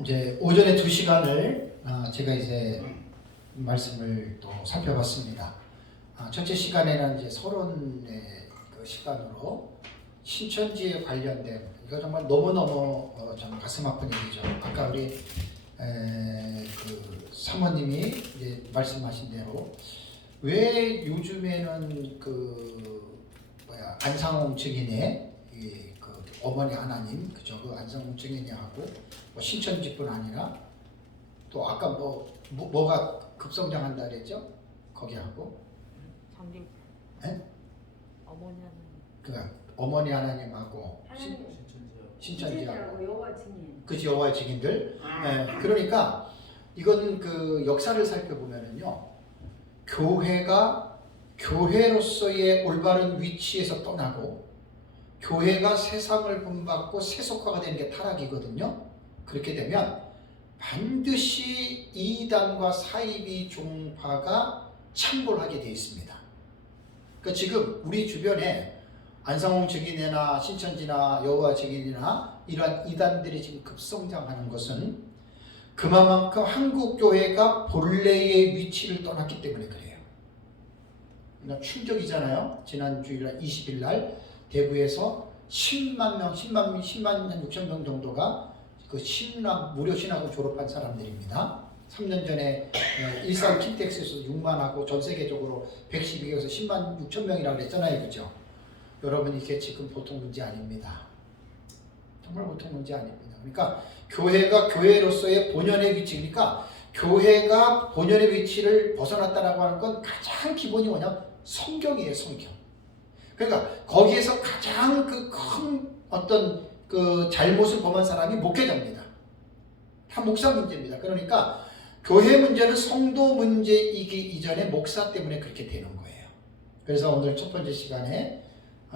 이제 오전에 2시간을 제가 이제 말씀을 또 살펴봤습니다. 첫째 시간에는 이제 서론의 그 시간으로 신천지에 관련된 이거 정말 너무너무 좀 가슴 아픈 일이죠. 아까 우리 그 사모님이 이제 말씀하신 대로 왜 요즘에는 그 안상홍 증인의 그 어머니 하나님 그죠? 그 안상홍 증인이하고 신천지뿐 아니라 또 아까 뭐가 급성장한다 그랬죠? 거기하고 장님 네? 어머니 하는 그 어머니 하나님하고 신천지하고 여호와 증인. 그치 여호와의 증인들. 그러니까 이거는 그 역사를 살펴보면은요, 교회가 교회로서의 올바른 위치에서 떠나고 교회가 세상을 본받고 세속화가 되는 게 타락이거든요. 그렇게 되면 반드시 이단과 사이비 종파가 창궐하게 되어 있습니다. 그러니까 지금 우리 주변에 안상홍 증인이나 신천지나 여호와 증인이나 이러한 이단들이 지금 급성장하는 것은 그만큼 한국 교회가 본래의 위치를 떠났기 때문에 그래요. 그러니까 충격이잖아요. 지난 주일날 20일 날 대구에서 10만 6천 명 정도가 그 무료 신학을 졸업한 사람들입니다. 3년 전에 일산 킨텍스에서 6만하고 전 세계적으로 112개에서 10만 6천 명이라고 그랬잖아요. 그죠? 여러분 이게 지금 보통 문제 아닙니다. 정말 보통 문제 아닙니다. 그러니까 교회가 교회로서의 본연의 위치, 그러니까 교회가 본연의 위치를 벗어났다라고 하는 건 가장 기본이 뭐냐? 성경이에요, 성경. 그러니까 거기에서 가장 그 큰 어떤 그 잘못을 범한 사람이 목회자입니다. 다 목사 문제입니다. 그러니까 교회 문제는 성도 문제이기 이전에 목사 때문에 그렇게 되는 거예요. 그래서 오늘 첫 번째 시간에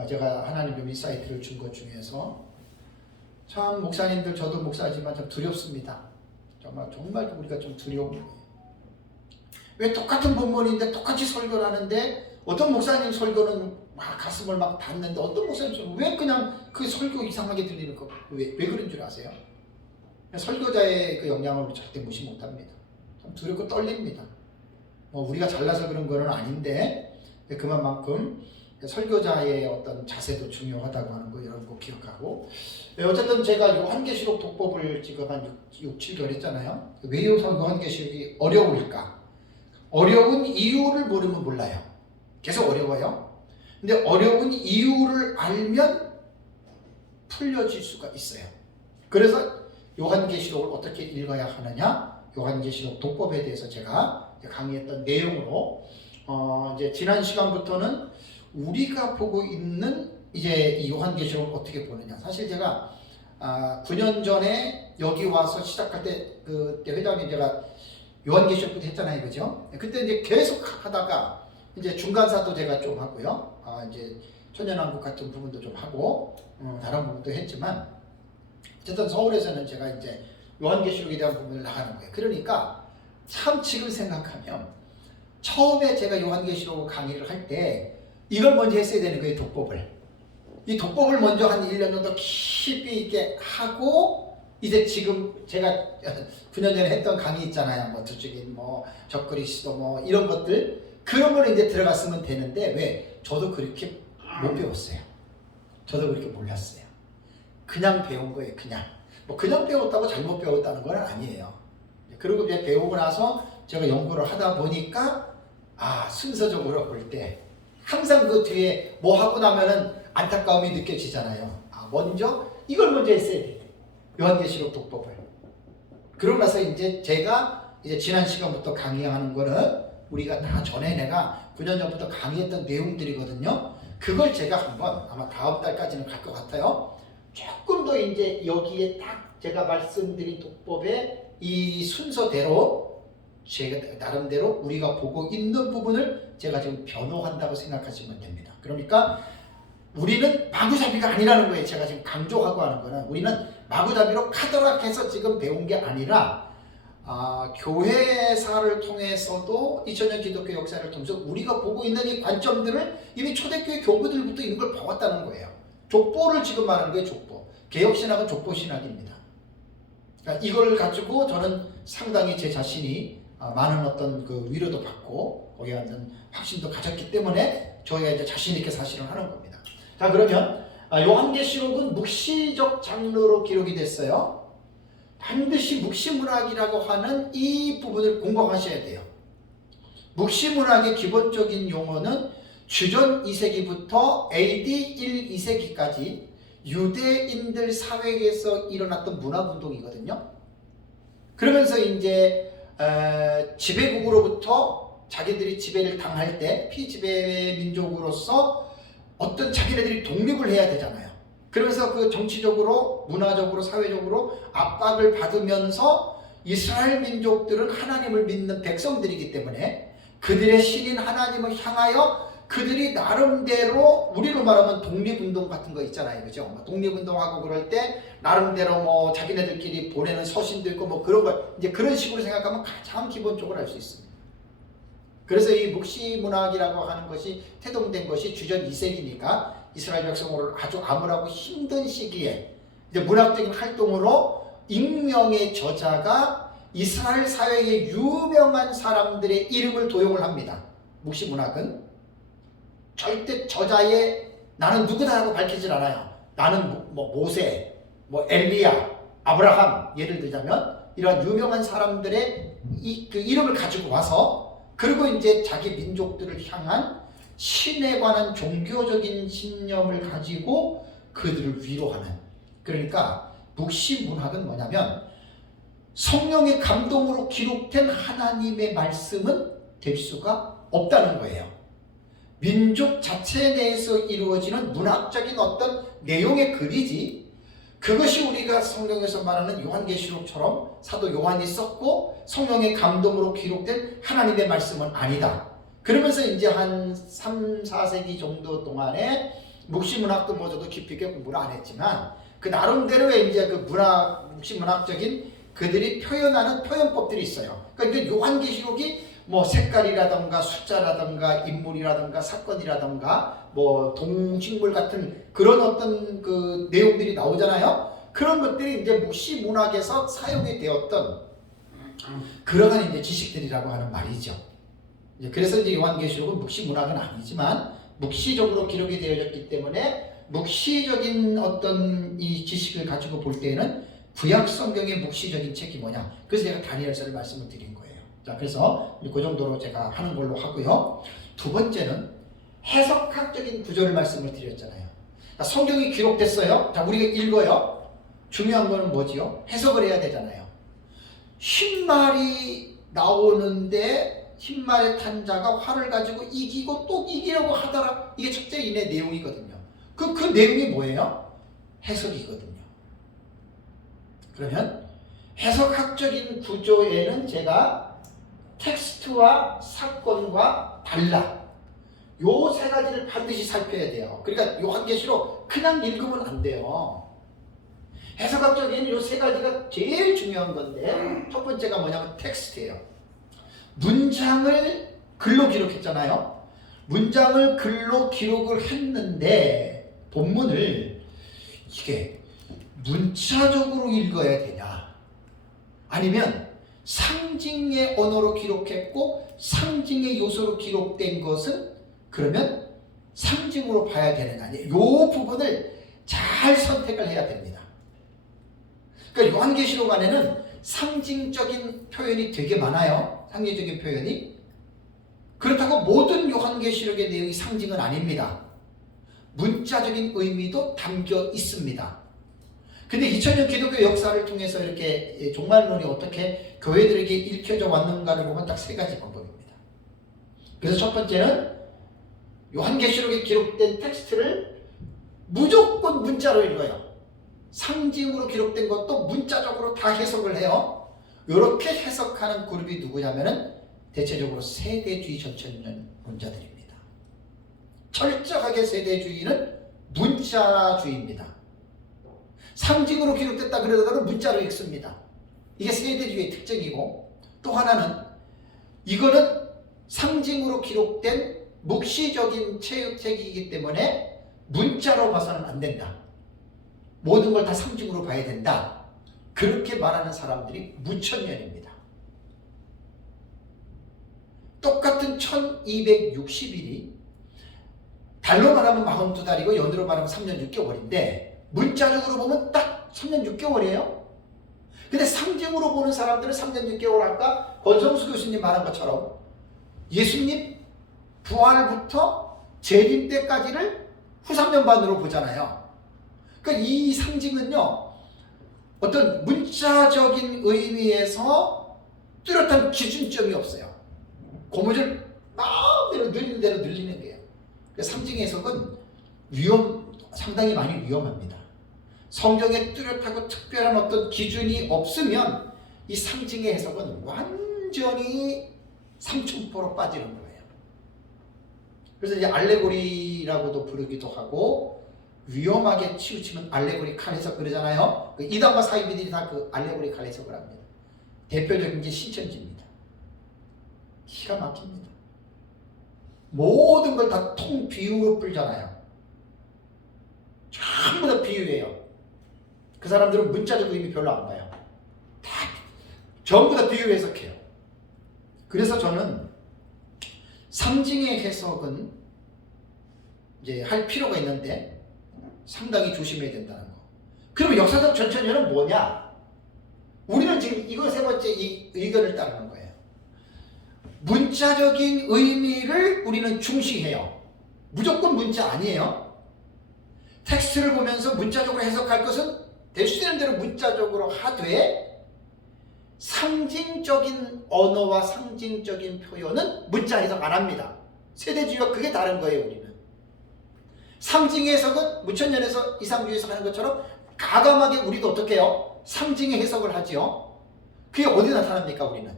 제가 하나님 좀 인사이트를 준 것 중에서 참 목사님들 저도 목사지만 좀 두렵습니다. 정말 우리가 좀 두려운 거예요. 왜 똑같은 본문인데 똑같이 설교를 하는데 어떤 목사님 설교는 막 가슴을 막 닿는데 어떤 목사님 왜 그냥 그 설교 이상하게 들리는 거 왜 그런 줄 아세요? 설교자의 그 영향을 절대 무시 못합니다. 좀 두렵고 떨립니다. 우리가 잘나서 그런 거는 아닌데 그만큼 설교자의 어떤 자세도 중요하다고 하는 거 여러분 꼭 기억하고, 어쨌든 제가 요한계시록 독법을 지금 한 6, 7개월 했잖아요. 왜 요한계시록이 어려울까? 어려운 이유를 모르면 몰라요. 계속 어려워요. 근데 어려운 이유를 알면 풀려질 수가 있어요. 그래서 요한계시록을 어떻게 읽어야 하느냐? 요한계시록 독법에 대해서 제가 강의했던 내용으로 이제 지난 시간부터는 우리가 보고 있는 이제 이 요한계시록을 어떻게 보느냐. 사실 제가 9년 전에 여기 와서 시작할 때 그때 회장님 제가 요한계시록부터 했잖아요, 그죠? 그때 이제 계속 하다가 이제 중간사도 제가 좀 하고요. 이제 천연왕국 같은 부분도 좀 하고 다른 부분도 했지만 어쨌든 서울에서는 제가 이제 요한계시록에 대한 부분을 나가는 거예요. 그러니까 참 지금 생각하면 처음에 제가 요한계시록 강의를 할 때 이걸 먼저 했어야 되는 거예요, 독법을. 이 독법을 먼저 한 1년 정도 깊이 있게 하고 이제 지금 제가 9년 전에 했던 강의 있잖아요. 두쪽인 적그리스도 이런 것들 그런 거를 이제 들어갔으면 되는데 왜? 저도 그렇게 못 배웠어요. 저도 그렇게 몰랐어요. 그냥 배운 거예요, 그냥. 그냥 배웠다고 잘못 배웠다는 건 아니에요. 그리고 이제 배우고 나서 제가 연구를 하다 보니까 순서적으로 볼 때 항상 그 뒤에 뭐 하고 나면은 안타까움이 느껴지잖아요. 먼저 이걸 먼저 했어야 돼요. 요한계시록 독법을. 그러고 나서 이제 제가 이제 지난 시간부터 강의하는 거는 우리가 다 전에 내가 9년 전부터 강의했던 내용들이거든요. 그걸 제가 한번 아마 다음 달까지는 갈 것 같아요. 조금 더 이제 여기에 딱 제가 말씀드린 독법의 이 순서대로 제가 나름대로 우리가 보고 있는 부분을 제가 지금 변호한다고 생각하시면 됩니다. 그러니까 우리는 마구잡이가 아니라는 거예요. 제가 지금 강조하고 하는 거는 우리는 마구잡이로 카더락해서 지금 배운 게 아니라 교회사를 통해서도 2000년 기독교 역사를 통해서 우리가 보고 있는 이 관점들을 이미 초대교회 교부들부터 이런 걸 봐왔다는 거예요. 족보를 지금 말하는 거예요. 족보. 개혁신학은 족보신학입니다. 그러니까 이걸 가지고 저는 상당히 제 자신이 많은 어떤 그 위로도 받고 거기에 어떤 확신도 가졌기 때문에 저희가 이제 자신 있게 사실을 하는 겁니다. 자, 그러면 요한계시록은 묵시적 장르로 기록이 됐어요. 반드시 묵시문학이라고 하는 이 부분을 공부하셔야 돼요. 묵시문학의 기본적인 용어는 주전 2세기부터 AD 1, 2세기까지 유대인들 사회에서 일어났던 문화운동이거든요. 그러면서 이제 지배국으로부터 자기들이 지배를 당할 때 피지배 민족으로서 어떤 자기네들이 독립을 해야 되잖아요. 그러면서 그 정치적으로, 문화적으로, 사회적으로 압박을 받으면서 이스라엘 민족들은 하나님을 믿는 백성들이기 때문에 그들의 신인 하나님을 향하여 그들이 나름대로, 우리로 말하면 독립운동 같은 거 있잖아요. 그죠? 독립운동하고 그럴 때 나름대로 뭐 자기네들끼리 보내는 서신도 있고 뭐 그런 걸 이제 그런 식으로 생각하면 가장 기본적으로 할 수 있습니다. 그래서 이 묵시문학이라고 하는 것이 태동된 것이 주전 2세기니까 이스라엘 백성으로 아주 암울하고 힘든 시기에 이제 문학적인 활동으로 익명의 저자가 이스라엘 사회의 유명한 사람들의 이름을 도용을 합니다. 묵시문학은 절대 저자의 나는 누구다라고 밝히질 않아요. 나는 뭐 모세, 뭐 엘리야, 아브라함 예를 들자면 이런 유명한 사람들의 그 이름을 가지고 와서 그리고 이제 자기 민족들을 향한 신에 관한 종교적인 신념을 가지고 그들을 위로하는, 그러니까 묵시문학은 뭐냐면 성령의 감동으로 기록된 하나님의 말씀은 될 수가 없다는 거예요. 민족 자체 내에서 이루어지는 문학적인 어떤 내용의 글이지 그것이 우리가 성경에서 말하는 요한계시록처럼 사도 요한이 썼고 성령의 감동으로 기록된 하나님의 말씀은 아니다. 그러면서 이제 한 3, 4세기 정도 동안에 묵시문학도 뭐 저도 깊이 있게 공부를 안 했지만 그 나름대로의 이제 그 묵시문학적인 그들이 표현하는 표현법들이 있어요. 그러니까 요한계시록이 뭐 색깔이라던가 숫자라던가 인물이라던가 사건이라던가 뭐 동식물 같은 그런 어떤 그 내용들이 나오잖아요. 그런 것들이 이제 묵시문학에서 사용이 되었던 그러한 이제 지식들이라고 하는 말이죠. 그래서 이제 요한계시록은 묵시문학은 아니지만 묵시적으로 기록이 되어졌기 때문에 묵시적인 어떤 이 지식을 가지고 볼 때에는 구약 성경의 묵시적인 책이 뭐냐. 그래서 제가 다니엘서를 말씀을 드린 거예요. 자, 그래서 그 정도로 제가 하는 걸로 하고요. 두 번째는 해석학적인 구조를 말씀을 드렸잖아요. 성경이 기록됐어요. 자, 우리가 읽어요. 중요한 거는 뭐지요? 해석을 해야 되잖아요. 흰말이 나오는데 흰말의 탄 자가 활을 가지고 이기고 또 이기려고 하더라. 이게 첫째 인의 내용이거든요. 그 내용이 뭐예요? 해석이거든요. 그러면 해석학적인 구조에는 제가 텍스트와 사건과 달라. 요 세 가지를 반드시 살펴야 돼요. 그러니까 요한계시록 그냥 읽으면 안 돼요. 해석학적인 요 세 가지가 제일 중요한 건데 첫 번째가 뭐냐면 텍스트예요. 문장을 글로 기록했잖아요. 문장을 글로 기록을 했는데 본문을 이게 문자적으로 읽어야 되냐 아니면 상징의 언어로 기록했고 상징의 요소로 기록된 것은 그러면 상징으로 봐야 되느냐, 이 부분을 잘 선택을 해야 됩니다. 그러니까 요한계시록 안에는 상징적인 표현이 되게 많아요. 상징적인 표현이. 그렇다고 모든 요한계시록의 내용이 상징은 아닙니다. 문자적인 의미도 담겨 있습니다. 근데 2000년 기독교 역사를 통해서 이렇게 종말론이 어떻게 교회들에게 읽혀져 왔는가를 보면 딱 세 가지 방법입니다. 그래서 첫 번째는 요한계시록에 기록된 텍스트를 무조건 문자로 읽어요. 상징으로 기록된 것도 문자적으로 다 해석을 해요. 이렇게 해석하는 그룹이 누구냐면은 대체적으로 세대주의 전천론자들입니다. 철저하게 세대주의는 문자주의입니다. 상징으로 기록됐다 그러다가 문자로 읽습니다. 이게 세대주의의 특징이고, 또 하나는 이거는 상징으로 기록된 묵시적인 책이기 때문에 문자로 봐서는 안 된다. 모든 걸 다 상징으로 봐야 된다. 그렇게 말하는 사람들이 무천년입니다. 똑같은 1260일이 달로 말하면 42달이고 연으로 말하면 3년 6개월인데 문자적으로 보면 딱 3년 6개월이에요. 근데 상징으로 보는 사람들은 3년 6개월 아까 권성수 교수님 말한 것처럼 예수님 부활부터 재림 때까지를 후 3년 반으로 보잖아요. 그러니까 이 상징은요, 어떤 문자적인 의미에서 뚜렷한 기준점이 없어요. 고무줄 마음대로 늘리는 대로 늘리는 거예요. 상징 해석은 상당히 많이 위험합니다. 성경에 뚜렷하고 특별한 어떤 기준이 없으면 이 상징의 해석은 완전히 삼천포로 빠지는 거예요. 그래서 이제 알레고리라고도 부르기도 하고 위험하게 치우치면 알레고리칼 해석 그러잖아요. 그 이단과 사이비들이 다 그 알레고리칼 해석을 합니다. 대표적인 게 신천지입니다. 기가 막힙니다. 모든 걸 다 통 비유로 풀잖아요. 전부 다 비유예요. 그 사람들은 문자적 의미 별로 안 봐요. 다 전부 다 비유 해석해요. 그래서 저는 상징의 해석은 이제 할 필요가 있는데 상당히 조심해야 된다는 거. 그러면 역사적 전천년은 뭐냐? 우리는 지금 이거 세 번째 이 의견을 따르는 거예요. 문자적인 의미를 우리는 중시해요. 무조건 문자 아니에요. 텍스트를 보면서 문자적으로 해석할 것은 대수되는 대로 문자적으로 하되 상징적인 언어와 상징적인 표현은 문자 해석 안 합니다. 세대주의와 그게 다른 거예요. 우리는 상징의 해석은 무천년에서 이상주의에서 하는 것처럼 가감하게 우리도 어떻게 해요? 상징의 해석을 하지요. 그게 어디 나타납니까? 우리는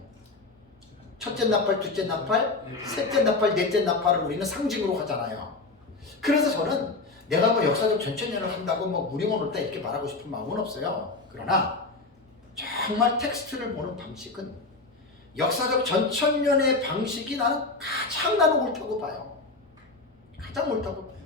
첫째 나팔, 둘째 나팔, 셋째 나팔, 넷째 나팔을 우리는 상징으로 하잖아요. 그래서 저는 내가 뭐 역사적 전천년을 한다고 뭐 무령을 옳다 이렇게 말하고 싶은 마음은 없어요. 그러나 정말 텍스트를 보는 방식은 역사적 전천년의 방식이 나는 옳다고 봐요. 가장 옳다고 봐요.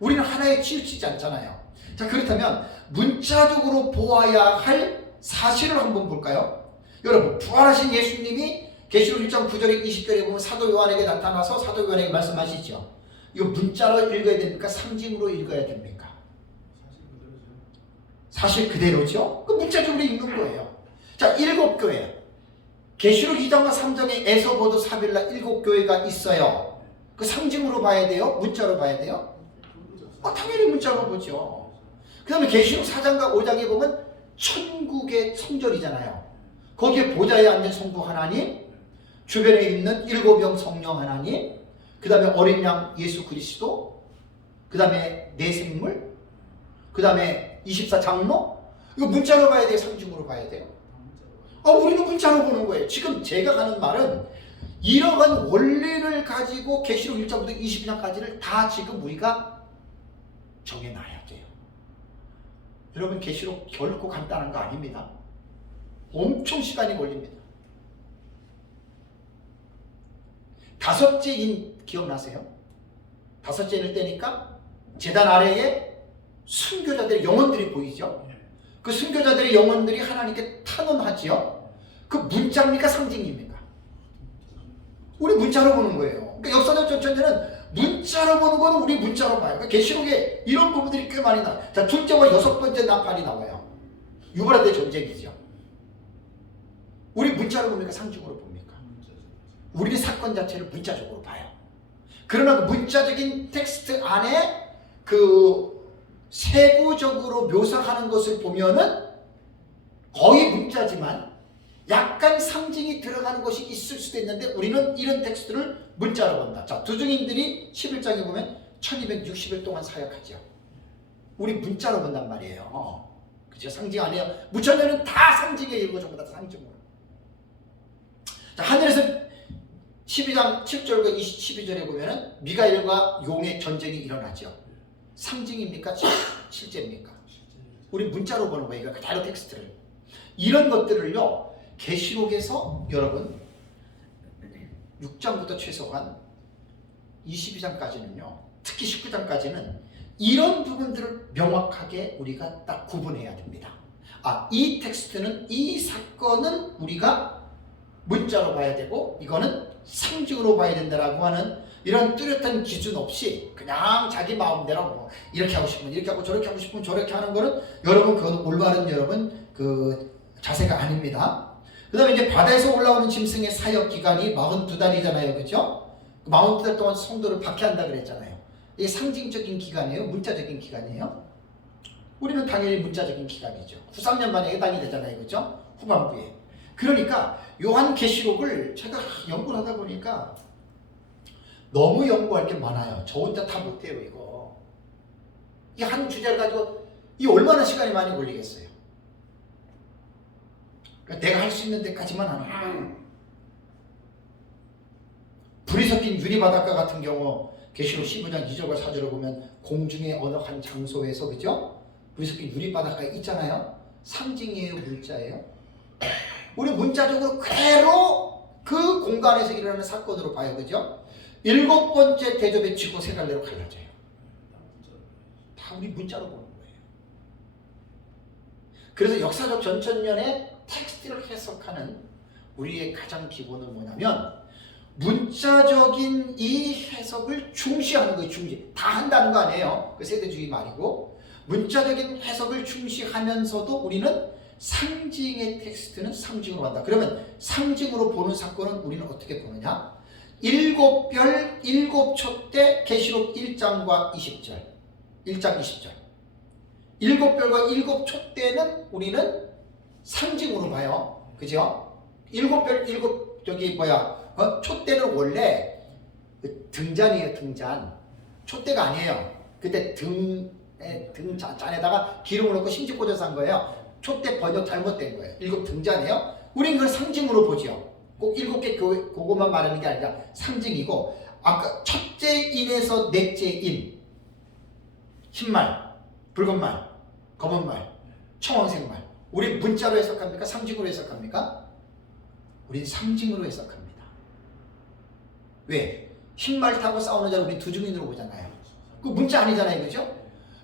우리는 하나에 치우치지 않잖아요. 자, 그렇다면 문자적으로 보아야 할 사실을 한번 볼까요? 여러분, 부활하신 예수님이 계시록 1장 9절에 20절에 보면 사도 요한에게 나타나서 사도 요한에게 말씀하시죠. 이거 문자로 읽어야 됩니까? 상징으로 읽어야 됩니까? 사실 그대로죠. 그 문자적으로 읽는 거예요. 자, 7교회. 계시록 2장과 3장에 에서보도 사빌라 7교회가 있어요. 그 상징으로 봐야 돼요? 문자로 봐야 돼요? 당연히 문자로 보죠. 그 다음에 계시록 4장과 5장에 보면 천국의 성전이잖아요. 거기에 보좌에 앉은 성부 하나님, 주변에 있는 7영 성령 하나님, 그 다음에 어린 양 예수 그리스도, 그 다음에 내생물, 그 다음에 24장로. 이거 문자로 봐야 돼요? 상징으로 봐야 돼요? 우리는 문자로 보는 거예요. 지금 제가 하는 말은 이러한 원리를 가지고 계시록 1장부터 22장까지를 다 지금 우리가 정해놔야 돼요. 여러분, 계시록 결코 간단한 거 아닙니다. 엄청 시간이 걸립니다. 다섯째 인 기억나세요? 다섯째 인을 떼니까 제단 아래에 순교자들의 영혼들이 보이죠? 그 순교자들의 영혼들이 하나님께 탄원하지요? 그 문자입니까? 상징입니까? 우리 문자로 보는 거예요. 그러니까 역사적 전천년은 문자로 보는 거는 우리 문자로 봐요. 그러니까 계시록에 이런 부분들이 꽤 많이 나와요. 자, 둘째와 여섯 번째 나팔이 나와요. 유브라데 전쟁이죠. 우리 문자로 봅니까? 상징으로 봅니까? 우리는 사건 자체를 문자적으로 봐요. 그러나 그 문자적인 텍스트 안에 그 세부적으로 묘사하는 것을 보면은 거의 문자지만 약간 상징이 들어가는 것이 있을 수도 있는데 우리는 이런 텍스트를 문자로 본다. 자, 두중인들이 11장에 보면 1260일 동안 사역하죠. 우리 문자로 본단 말이에요. 그죠? 상징 아니에요. 무천년은 다 상징에 일고 전부 다 상징으로. 자, 하늘에서 12장 7절과 22절에 보면은 미가엘과 용의 전쟁이 일어나죠. 상징입니까? 실제입니까? 우리 문자로 보는 거예요. 그러니까 그대로 텍스트를. 이런 것들을요, 계시록에서 여러분 6장부터 최소한 22장까지는요, 특히 19장까지는 이런 부분들을 명확하게 우리가 딱 구분해야 됩니다. 이 텍스트는 이 사건은 우리가 문자로 봐야 되고 이거는 상징으로 봐야 된다라고 하는 이런 뚜렷한 기준 없이 그냥 자기 마음대로 뭐 이렇게 하고 싶으면 이렇게 하고 저렇게 하고 싶으면 저렇게 하는 거는 여러분 그건 올바른 여러분 그 자세가 아닙니다. 그 다음에 이제 바다에서 올라오는 짐승의 사역 기간이 42달이잖아요. 그죠? 42달 동안 성도를 박해한다 그랬잖아요. 이게 상징적인 기간이에요? 문자적인 기간이에요? 우리는 당연히 문자적인 기간이죠. 9~3년 만에 해당이 되잖아요. 그죠? 후반부에. 그러니까 요한계시록을 제가 연구를 하다 보니까 너무 연구할 게 많아요. 저 혼자 다 못해요. 이거. 이 한 주제를 가지고 이 얼마나 시간이 많이 걸리겠어요. 그러니까 내가 할 수 있는 데까지만 하는. 불이 섞인 유리바닷가 같은 경우 계시록 15장 2절과 4절을 보면 공중의 어느 한 장소에서 그죠? 불이 섞인 유리바닷가에 있잖아요. 상징이에요, 문자예요? 우리 문자적으로 그대로 그 공간에서 일어나는 사건으로 봐요. 그죠? 7번째 대접의 지구 세 갈래로 갈라져요. 다 우리 문자로 보는 거예요. 그래서 역사적 전천년의 텍스트를 해석하는 우리의 가장 기본은 뭐냐면 문자적인 이 해석을 중시하는 거예요. 중시. 다 한다는 거 아니에요. 그 세대주의 말이고 문자적인 해석을 중시하면서도 우리는 상징의 텍스트는 상징으로 한다. 그러면 상징으로 보는 사건은 우리는 어떻게 보느냐? 7별 7촛대 계시록 1장과 20절 1장 20절 7별과 7촛대는 우리는 상징으로 봐요. 그죠? 7별 7 촛대는 원래 등잔이에요. 등잔. 촛대가 아니에요. 그때 등잔에다가 기름을 넣고 심지 꽂아서 한 거예요. 촛대 번역 잘못된 거예요. 7 등잔이에요. 우린 그걸 상징으로 보죠. 꼭 7개 그것만 말하는 게 아니라 상징이고 아까 첫째 인에서 넷째 인 흰말, 붉은 말, 검은 말, 청황색 말 우리 문자로 해석합니까? 상징으로 해석합니까? 우린 상징으로 해석합니다. 왜? 흰말 타고 싸우는 자를 우리 두중인으로 보잖아요. 그 문자 아니잖아요. 그죠?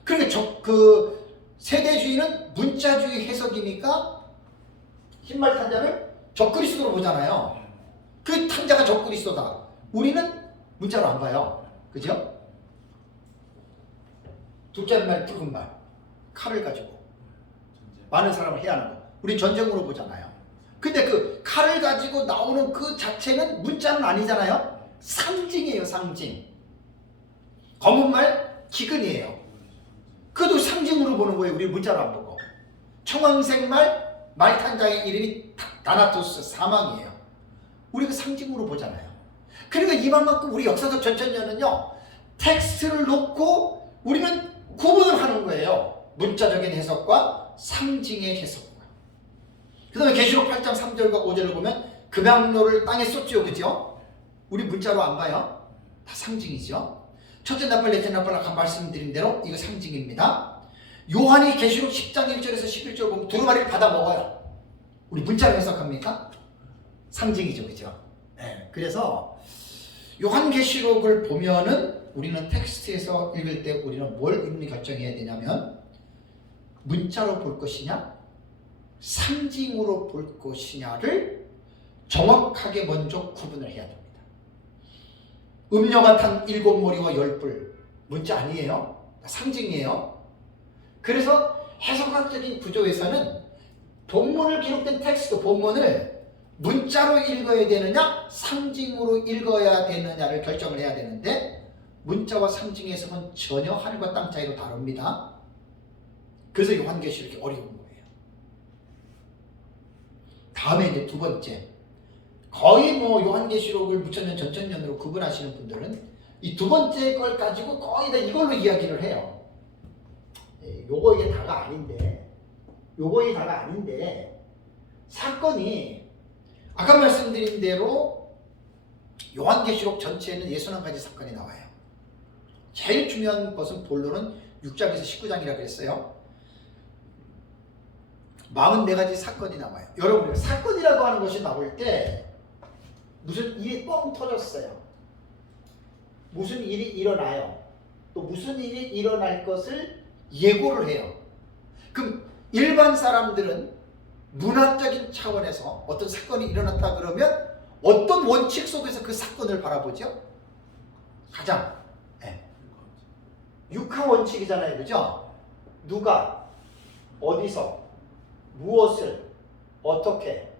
그러니까 그 세대주의는 문자주의 해석이니까 흰말 탄 자를 적그리스도로 보잖아요. 그 탄자가 적그리스도다. 우리는 문자로 안 봐요. 그죠? 둘째 말, 붉은 말, 칼을 가지고 많은 사람을 해야 하는 거. 우리 전쟁으로 보잖아요. 근데 그 칼을 가지고 나오는 그 자체는 문자는 아니잖아요. 상징이에요. 상징. 검은 말, 기근이에요. 그것도 상징으로 보는 거예요. 우리 문자로 안 보고. 청황색 말, 말탄자의 이름이 다나토스, 사망이에요. 우리가 상징으로 보잖아요. 그러니까 이만큼 우리 역사적 전천년은요 텍스트를 놓고 우리는 구분을 하는 거예요. 문자적인 해석과 상징의 해석과. 그 다음에 계시록 8장 3절과 5절을 보면 금양로를 땅에 쏟지요. 그죠? 우리 문자로 안 봐요. 다 상징이죠. 첫째 나팔 넷째 나팔 아까 말씀드린 대로 이거 상징입니다. 요한이 계시록 10장 1절에서 11절 보면 두루마리를 받아 먹어요. 우리 문자로 해석합니까? 상징이죠. 그죠? 네. 그래서 요한계시록을 보면은 우리는 텍스트에서 읽을 때 우리는 뭘 의미 결정해야 되냐면 문자로 볼 것이냐 상징으로 볼 것이냐를 정확하게 먼저 구분을 해야 됩니다. 음녀가 탄 7머리와 10뿔 문자 아니에요. 상징이에요. 그래서 해석학적인 구조에서는 본문을 기록된 텍스트 본문을 문자로 읽어야 되느냐 상징으로 읽어야 되느냐를 결정을 해야 되는데 문자와 상징의 해석은 전혀 하늘과 땅 차이로 다릅니다. 그래서 요한계시록이 어려운 거예요. 다음에 이제 두 번째 거의 뭐 요한계시록을 무천년 전천년으로 구분하시는 분들은 이 두 번째 걸 가지고 거의 다 이걸로 이야기를 해요. 요거 이게 다가 아닌데 요거이 다가 아닌데 사건이 아까 말씀드린 대로 요한계시록 전체에는 61가지 사건이 나와요. 제일 중요한 것은 본론은 6장에서 19장이라고 했어요. 44가지 사건이 나와요. 여러분 사건이라고 하는 것이 나올 때 무슨 일이 뻥 터졌어요. 무슨 일이 일어나요. 또 무슨 일이 일어날 것을 예고를 해요. 그럼 일반 사람들은 문학적인 차원에서 어떤 사건이 일어났다 그러면 어떤 원칙 속에서 그 사건을 바라보죠? 가장 육하 원칙이잖아요. 그죠? 누가, 어디서, 무엇을, 어떻게,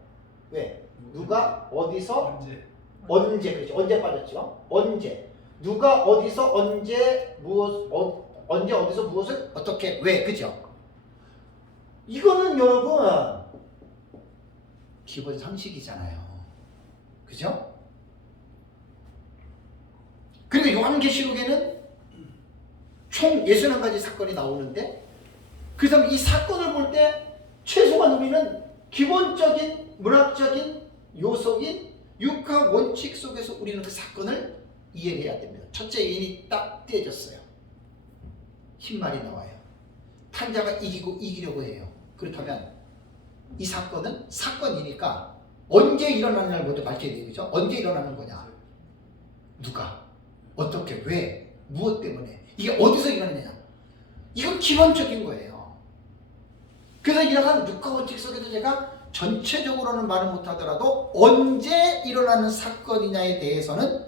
왜? 누가, 어디서, 언제, 그렇죠? 언제 빠졌죠? 언제. 누가, 어디서, 언제, 무엇, 언제, 어디서, 무엇을, 어떻게, 왜, 그죠? 이거는 여러분, 기본 상식이잖아요. 그죠? 그리고 요한계시록에는 총 61가지 사건이 나오는데, 그래서 이 사건을 볼 때 최소한 우리는 기본적인 문학적인 요소인 육하 원칙 속에서 우리는 그 사건을 이해해야 됩니다. 첫째 인이 딱 떼졌어요. 흰말이 나와요. 탄자가 이기려고 해요. 그렇다면 이 사건은 사건이니까 언제 일어나느냐를 먼저 밝혀야 돼요. 그죠? 언제 일어나는 거냐? 누가? 어떻게? 왜? 무엇 때문에? 이게 어디서 일어나느냐? 이건 기본적인 거예요. 그래서 이러한 육하 원칙 속에서 제가 전체적으로는 말을 못하더라도 언제 일어나는 사건이냐에 대해서는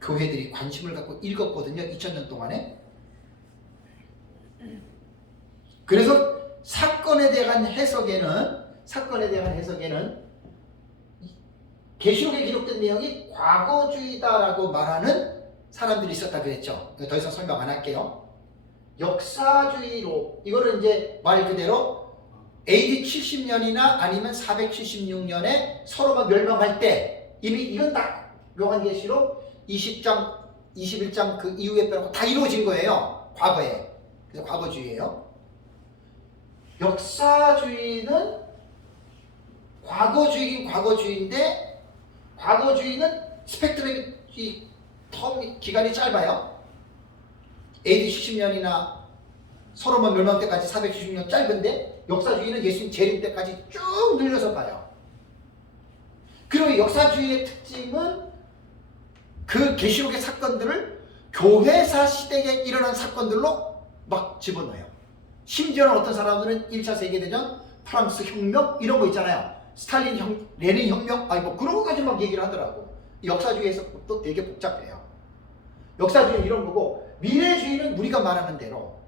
교회들이 관심을 갖고 읽었거든요. 2000년 동안에. 그래서 사건에 대한 해석에는 계시록에 기록된 내용이 과거주의다라고 말하는 사람들이 있었다 그랬죠. 더 이상 설명 안 할게요. 역사주의로, 이거는 이제 말 그대로 AD 70년이나 아니면 476년에 서로가 멸망할 때 이미 이건 딱 요한계시록 20장, 21장 그 이후에 빼놓고 다 이루어진 거예요. 과거에. 그래서 과거주의예요. 역사주의는 과거주의긴 과거주의인데, 과거주의는 스펙트럼이 기간이 짧아요. AD 70년이나 솔로몬 멸망 때까지 476년 짧은데, 역사주의는 예수님 재림 때까지 쭉 늘려서 봐요. 그리고 역사주의의 특징은 그 계시록의 사건들을 교회사 시대에 일어난 사건들로 막 집어넣어요. 심지어는 어떤 사람들은 1차 세계대전, 프랑스 혁명 이런 거 있잖아요. 스탈린 레닌 혁명, 뭐 그런 것까지 막 얘기를 하더라고. 역사주의에서 또 되게 복잡해요. 역사주의는 이런 거고, 미래주의는 우리가 말하는 대로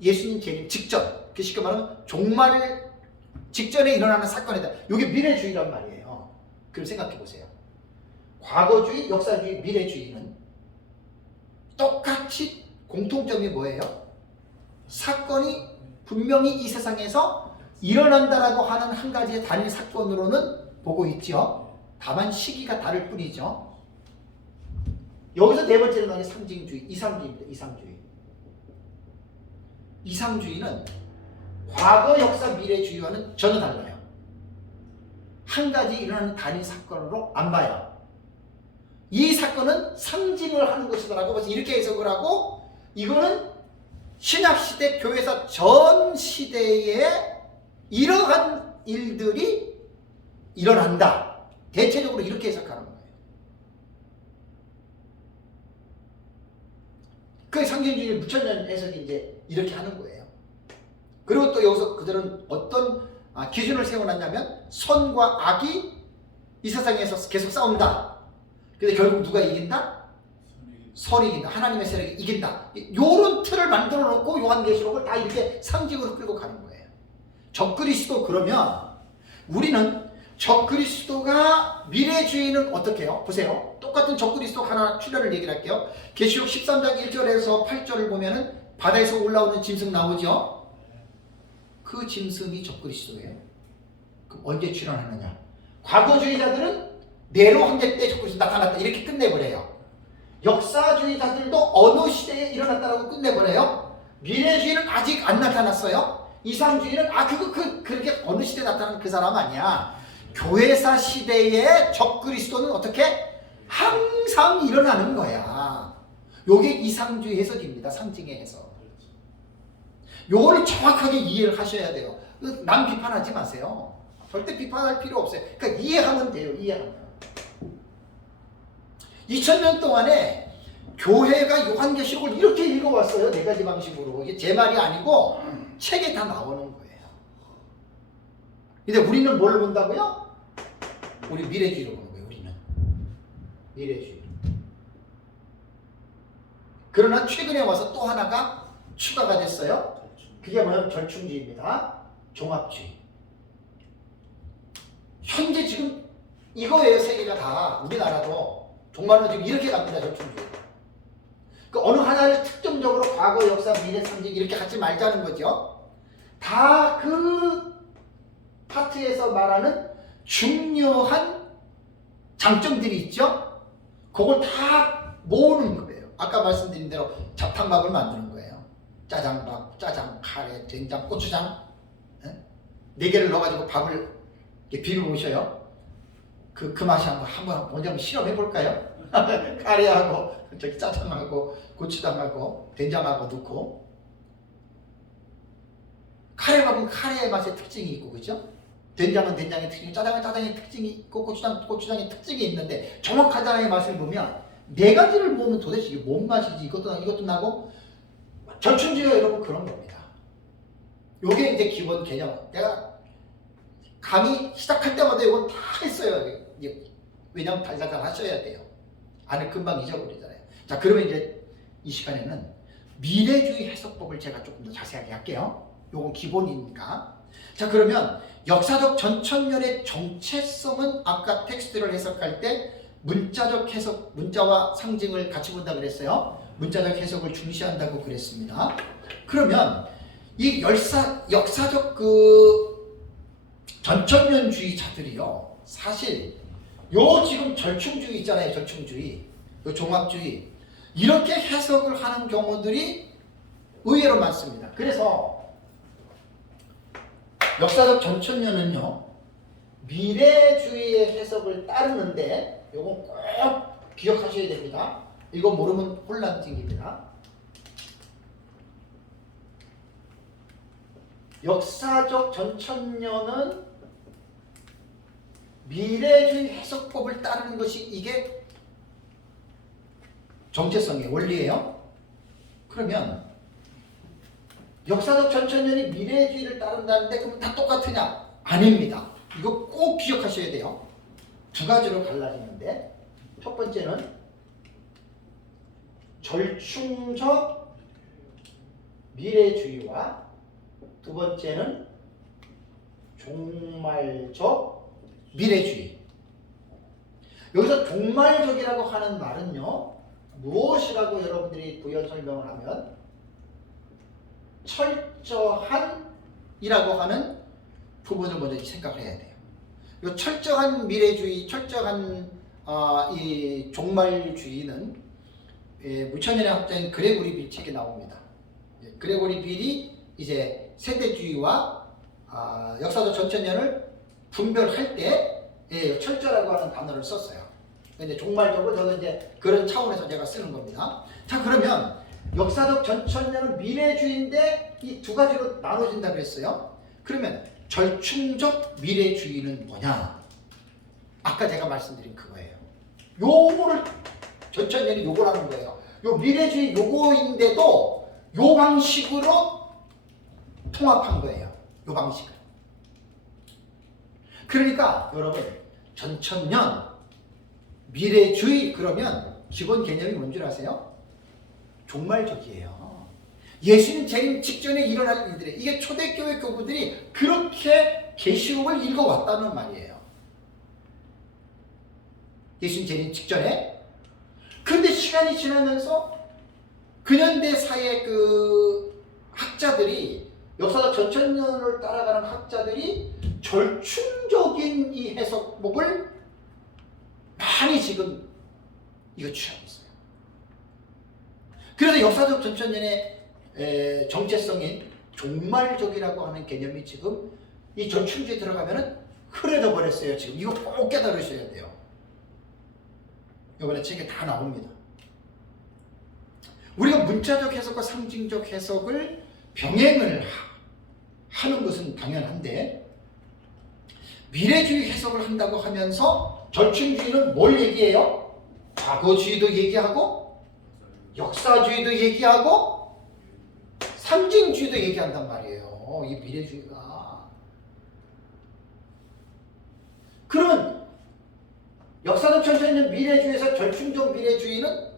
예수님 재림 직전, 그 쉽게 말하면 종말 직전에 일어나는 사건이다. 이게 미래주의란 말이에요. 그럼 생각해 보세요. 과거주의, 역사주의, 미래주의는 똑같이 공통점이 뭐예요? 사건이 분명히 이 세상에서 일어난다라고 하는 한 가지의 단일 사건으로는 보고 있죠. 다만 시기가 다를 뿐이죠. 여기서 네 번째로 나오는 상징주의, 이상주의입니다. 이상주의. 이상주의는 과거, 역사, 미래주의와는 전혀 달라요. 한 가지 일어나는 단일 사건으로 안 봐요. 이 사건은 상징을 하는 것이다라고 해서 이렇게 해석을 하고, 이거는 신약시대 교회사 전 시대에 이러한 일들이 일어난다. 대체적으로 이렇게 해석하는 거예요. 그 상징주의 무천년 해석이 이제 이렇게 하는 거예요. 그리고 또 여기서 그들은 어떤 기준을 세워놨냐면, 선과 악이 이 세상에서 계속 싸운다. 근데 결국 누가 이긴다? 선이 이긴다. 하나님의 세력이 이긴다. 요런 틀을 만들어 놓고 요한계시록을 다 이렇게 상징으로 끌고 가는 거예요. 적그리스도, 그러면 우리는 적그리스도가, 미래주의는 어떻게 해요? 보세요. 똑같은 적그리스도 하나 출현을 얘기를 할게요. 계시록 13장 1절에서 8절을 보면은 바다에서 올라오는 짐승 나오죠? 그 짐승이 적그리스도예요. 그럼 언제 출현하느냐? 과거주의자들은 네로 황제 때 적그리스도 나타났다 이렇게 끝내버려요. 역사주의자들도 어느 시대에 일어났다라고 끝내버려요. 미래주의는 아직 안 나타났어요. 이상주의는 그렇게 어느 시대에 나타난 그 사람 아니야. 교회사 시대의 적그리스도는 어떻게? 항상 일어나는 거야. 요게 이상주의 해석입니다. 상징의 해석. 요거를 정확하게 이해를 하셔야 돼요. 남 비판하지 마세요. 절대 비판할 필요 없어요. 그러니까 이해하면 돼요. 이해하면. 2000년 동안에 교회가 요한계시록을 이렇게 읽어왔어요. 네 가지 방식으로. 이게 제 말이 아니고 책에 다 나오는 거예요. 근데 우리는 뭘 본다고요? 우리 미래주의로 보는 거예요. 우리는 미래주의. 그러나 최근에 와서 또 하나가 추가가 됐어요. 그게 뭐냐면 절충주의입니다. 종합주의. 현재 지금 이거예요. 세계가 다. 우리나라도 정말로 지금 이렇게 갑니다. 절충주의. 그 어느 하나를 특정적으로 과거, 역사, 미래, 상징 이렇게 갖지 말자는 거죠. 다 그 파트에서 말하는 중요한 장점들이 있죠. 그걸 다 모으는 거예요. 아까 말씀드린 대로 잡탕밥을 만드는 거예요. 짜장밥, 짜장, 카레, 된장, 고추장 네 개를 넣어가지고 밥을 이렇게 비벼 보셔요. 그 맛이 한번 먼저 한번 실험해 볼까요? 카레하고 저기 짜장하고 고추장하고 된장하고 넣고 카레밥은 카레의 맛의 특징이 있고 그죠? 된장은 된장의 특징이, 짜장은 짜장의 특징이 있고 고추장의 특징이 있는데 정확하다의 맛을 보면 네 가지를 보면 도대체 이게 뭔 맛이지 이것도 나고 절충주의가 여러분 그런 겁니다. 요게 이제 기본 개념. 내가 강의 시작할 때마다 이건 다 했어요. 왜냐면 달달달 하셔야 돼요. 안에 금방 잊어버리잖아요. 자, 그러면 이제 이 시간에는 미래주의 해석법을 제가 조금 더 자세하게 할게요. 요건 기본이니까. 자, 그러면 역사적 전천년의 정체성은 아까 텍스트를 해석할 때 문자적 해석, 문자와 상징을 같이 본다 그랬어요. 문자적 해석을 중시한다고 그랬습니다. 그러면 이 역사적 그 전천년주의자들이요, 사실 요 지금 절충주의 있잖아요. 절충주의, 요 종합주의 이렇게 해석을 하는 경우들이 의외로 많습니다. 그래서 역사적 전천년은요 미래주의의 해석을 따르는데 요건 꼭 기억하셔야 됩니다. 이거 모르면 혼란증입니다. 역사적 전천년은 미래주의 해석법을 따르는 것이 이게 정체성의 원리예요. 그러면 역사적 전천년이 미래주의를 따른다는데 그럼 다 똑같으냐? 아닙니다. 이거 꼭 기억하셔야 돼요. 두 가지로 갈라지는데 첫 번째는 절충적 미래주의와 두 번째는 종말적 미래주의. 여기서 종말적이라고 하는 말은요 무엇이라고 여러분들이 부연 설명을 하면 철저한이라고 하는 부분을 먼저 생각을 해야 돼요. 이 철저한 미래주의, 철저한 이 종말주의는 무천년의 학자인 그레고리 빌 책에 나옵니다. 그레고리 빌이 이제 세대주의와 역사적 전천년을 분별할 때 철저라고 하는 단어를 썼어요. 근데 종말적으로 저는 이제 그런 차원에서 제가 쓰는 겁니다. 자, 그러면 역사적 전천년은 미래주의인데 이 두 가지로 나눠진다고 했어요. 그러면 절충적 미래주의는 뭐냐? 아까 제가 말씀드린 그거예요. 요거를 전천년이 요거라는 거예요. 요 미래주의 요거인데도 요 방식으로 통합한 거예요. 요 방식을. 그러니까 여러분 전천년 미래주의 그러면 기본 개념이 뭔 줄 아세요? 종말적이에요. 예수님 재림 직전에 일어날 일들에 이게 초대교회 교부들이 그렇게 계시록을 읽어왔다는 말이에요. 예수님 재림 직전에. 그런데 시간이 지나면서 근현대사의 그 학자들이 역사적 전천년을 따라가는 학자들이 절충적인 이 해석법을 많이 지금 이거 취하고 있어요. 그래서 역사적 전천년의 정체성인 종말적이라고 하는 개념이 지금 이 절충주의에 들어가면은 흐려져 버렸어요. 지금 이거 꼭 깨달으셔야 돼요. 이번에 책에 다 나옵니다. 우리가 문자적 해석과 상징적 해석을 병행을 하는 것은 당연한데 미래주의 해석을 한다고 하면서 절충주의는 뭘 얘기해요? 과거주의도 얘기하고 역사주의도 얘기하고 상징주의도 얘기한단 말이에요. 이 미래주의가. 그러면 역사적 천천년 미래주의에서 절충적 미래주의는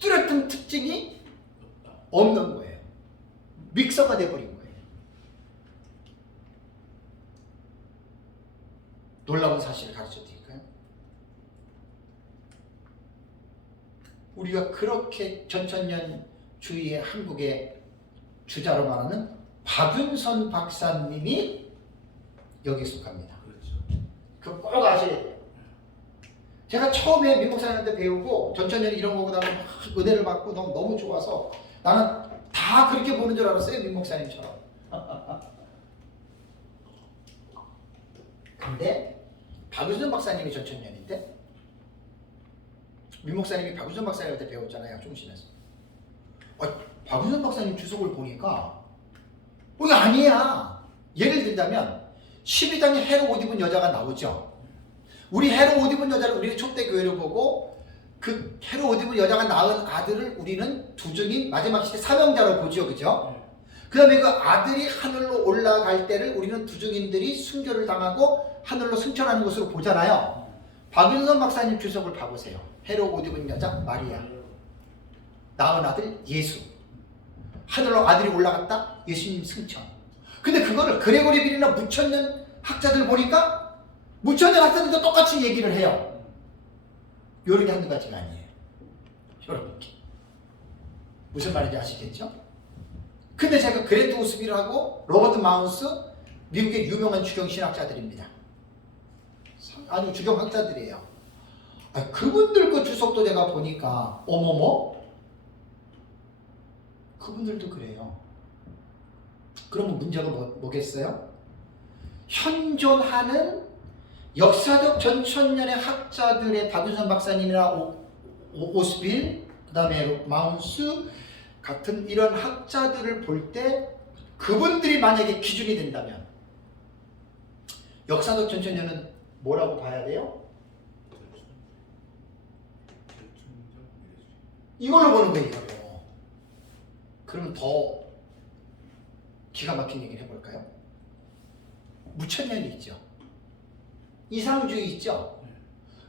뚜렷한 특징이 없는 거예요. 믹서가 돼버린 거예요. 놀라운 사실을 가르쳐 드릴까요? 우리가 그렇게 전천년주의의 한국의 주자로 말하는 박윤선 박사님이 여기 속합니다. 그거 꼭 아셔야 돼요. 제가 처음에 민목사님한테 배우고 전천년이 이런 거보다 막 은혜를 받고 너무 좋아서 나는 다 그렇게 보는 줄 알았어요. 민목사님처럼. 근데 박윤선 박사님이 전천년인데 민목사님이 박윤선 박사님한테 배웠잖아요. 중신에서. 박윤선 박사님 주석을 보니까 이게 아니야. 예를 들자면 12장에 해로 옷 입은 여자가 나오죠. 우리 해로 옷 입은 여자를 우리는 촛대교회를 보고 그 해로 옷 입은 여자가 낳은 아들을 우리는 두중인 마지막 시대 사명자로 보죠. 그죠? 그 다음에 그 아들이 하늘로 올라갈 때를 우리는 두중인들이 순교를 당하고 하늘로 승천하는 것으로 보잖아요. 박윤선 박사님 주석을 봐보세요. 해로 옷 입은 여자 마리아, 낳은 아들 예수, 하늘로 아들이 올라갔다 예수님 승천. 근데 그거를 그레고리 빌이나 무천년 학자들 보니까 무천년 학자들도 똑같이 얘기를 해요. 요런 게 한두 가지가 아니에요. 요런 게. 무슨 말인지 아시겠죠? 근데 제가 그레트 오스빌하고 로버트 마운스, 미국의 유명한 주경신학자들입니다. 아주 주경학자들이에요. 그분들 그 주석도 내가 보니까 어머머? 그분들도 그래요. 그러면 문제가 뭐겠어요? 현존하는 역사적 전천년의 학자들의 박윤선 박사님이나 오스빌, 그 다음에 마운스 같은 이런 학자들을 볼 때 그분들이 만약에 기준이 된다면 역사적 전천년은 뭐라고 봐야 돼요? 이걸로 보는 거예요. 이걸로. 그러면 더 기가 막힌 얘기를 해볼까요? 무천년이 있죠. 이상주의 있죠.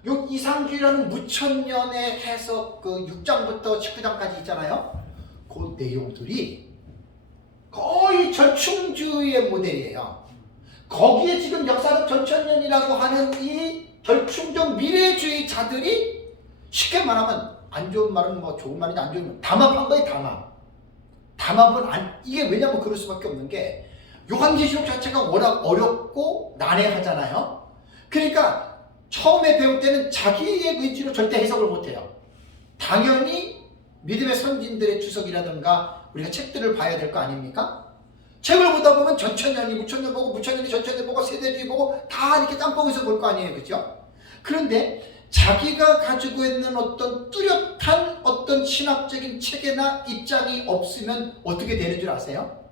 요 이상주의라는 무천년의 해석 그 6장부터 19장까지 있잖아요. 그 내용들이 거의 절충주의의 모델이에요. 거기에 지금 역사적 전천년이라고 하는 이 절충적 미래주의자들이 쉽게 말하면 안 좋은 말은 뭐 좋은 말인지 안 좋은 말 담합한 거예요. 담합은 이게 왜냐면 그럴 수밖에 없는 게 요한계시록 자체가 워낙 어렵고 난해하잖아요. 그러니까 처음에 배울 때는 자기의 의지로 절대 해석을 못해요. 당연히 믿음의 선진들의 주석이라든가 우리가 책들을 봐야 될 거 아닙니까? 책을 보다 보면 전천년이 무천년 보고 무천년이 전천년 보고 세대주의 보고 다 이렇게 짬뽕에서 볼 거 아니에요. 그죠? 그런데 자기가 가지고 있는 어떤 뚜렷한 어떤 신학적인 체계나 입장이 없으면 어떻게 되는 줄 아세요?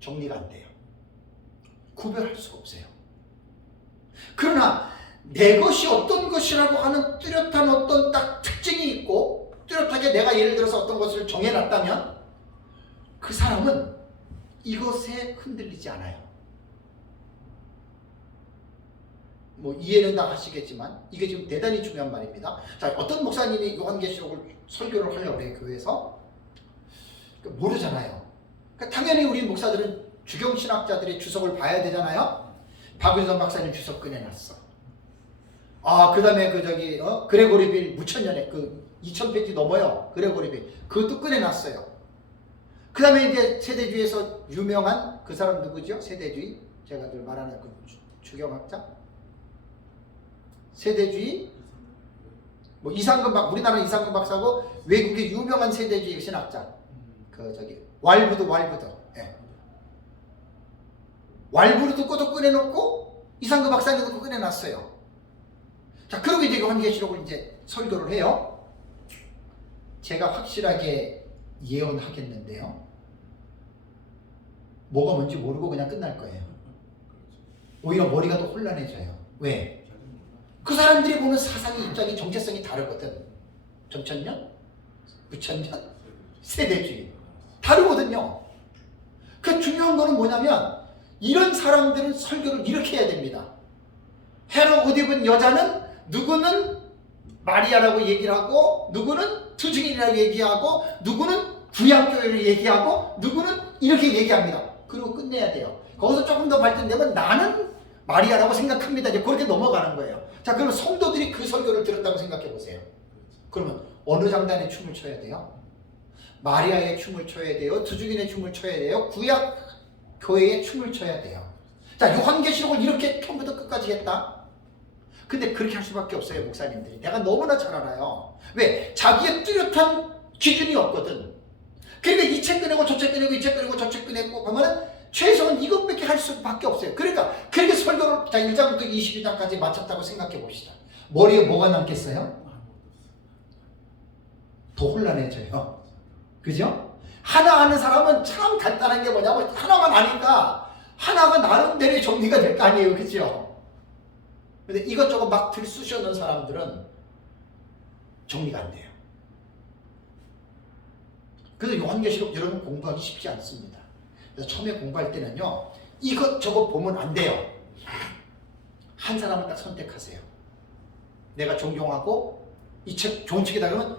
정리가 안 돼요. 구별할 수가 없어요. 그러나 내 것이 어떤 것이라고 하는 뚜렷한 어떤 딱 특징이 있고 뚜렷하게 내가 예를 들어서 어떤 것을 정해놨다면 그 사람은 이것에 흔들리지 않아요. 뭐 이해는 다 하시겠지만 이게 지금 대단히 중요한 말입니다. 자, 어떤 목사님이 요한계시록을 설교를 하려고 해요. 교회에서. 모르잖아요. 그러니까 당연히 우리 목사들은 주경신학자들의 주석을 봐야 되잖아요. 박윤선 박사님 주석 꺼내놨어. 그 다음에 그레고리 빌 무천년에 2000페이지 넘어요. 그레고리 빌 그것도 꺼내놨어요. 그 다음에 이제 세대주의에서 유명한 그 사람 누구죠? 세대주의 제가 늘 말하는 그 주경학자 세대주의 뭐 우리나라 이상근 박사고 외국의 유명한 세대주의 신학자 왈부드 예. 왈부르도 것도 꺼내놓고 이상근 박사님도 꺼내놨어요. 자, 그리고 이제 요한계시록을 이제 설교를 해요. 제가 확실하게 예언하겠는데요. 뭐가 뭔지 모르고 그냥 끝날 거예요. 오히려 머리가 더 혼란해져요. 왜? 그 사람들이 보는 사상의 입장이 정체성이 다르거든. 전천년, 무천년, 세대주의 다르거든요. 그 중요한 거는 뭐냐면 이런 사람들은 설교를 이렇게 해야 됩니다. 헤롯 옷 입은 여자는 누구는 마리아라고 얘기를 하고, 누구는 투증인이라고 얘기하고, 누구는 구약교회를 얘기하고, 누구는 이렇게 얘기합니다. 그리고 끝내야 돼요. 거기서 조금 더 발전되면 나는 마리아라고 생각합니다. 이제 그렇게 넘어가는 거예요. 자, 그러면 성도들이 그 설교를 들었다고 생각해 보세요. 그러면 어느 장단에 춤을 춰야 돼요? 마리아의 춤을 춰야 돼요? 투증인의 춤을 춰야 돼요? 구약 교회의 춤을 춰야 돼요. 자, 요한계시록을 이렇게 처음부터 끝까지 했다? 근데 그렇게 할 수밖에 없어요, 목사님들이. 내가 너무나 잘 알아요. 왜? 자기의 뚜렷한 기준이 없거든. 그러니까 이 책 꺼내고 저 책 꺼내고 이 책 꺼내고 저 책 꺼내고 하면은 최소한 이것밖에 할 수밖에 없어요. 그러니까 그렇게 설교를 자 1장부터 22장까지 마쳤다고 생각해 봅시다. 머리에 뭐가 남겠어요? 더 혼란해져요. 그죠? 하나 아는 사람은 참 간단한 게 뭐냐면 하나만 아니까 하나가 나름대로 정리가 될 거 아니에요. 그죠? 근데 이것저것 막 들쑤셔놓은 사람들은 정리가 안 돼요. 그래서 요한계시록 여러분 공부하기 쉽지 않습니다. 그래서 처음에 공부할 때는요, 이것저것 보면 안 돼요. 한 사람을 딱 선택하세요. 내가 존경하고 이 책 좋은 책이다 그러면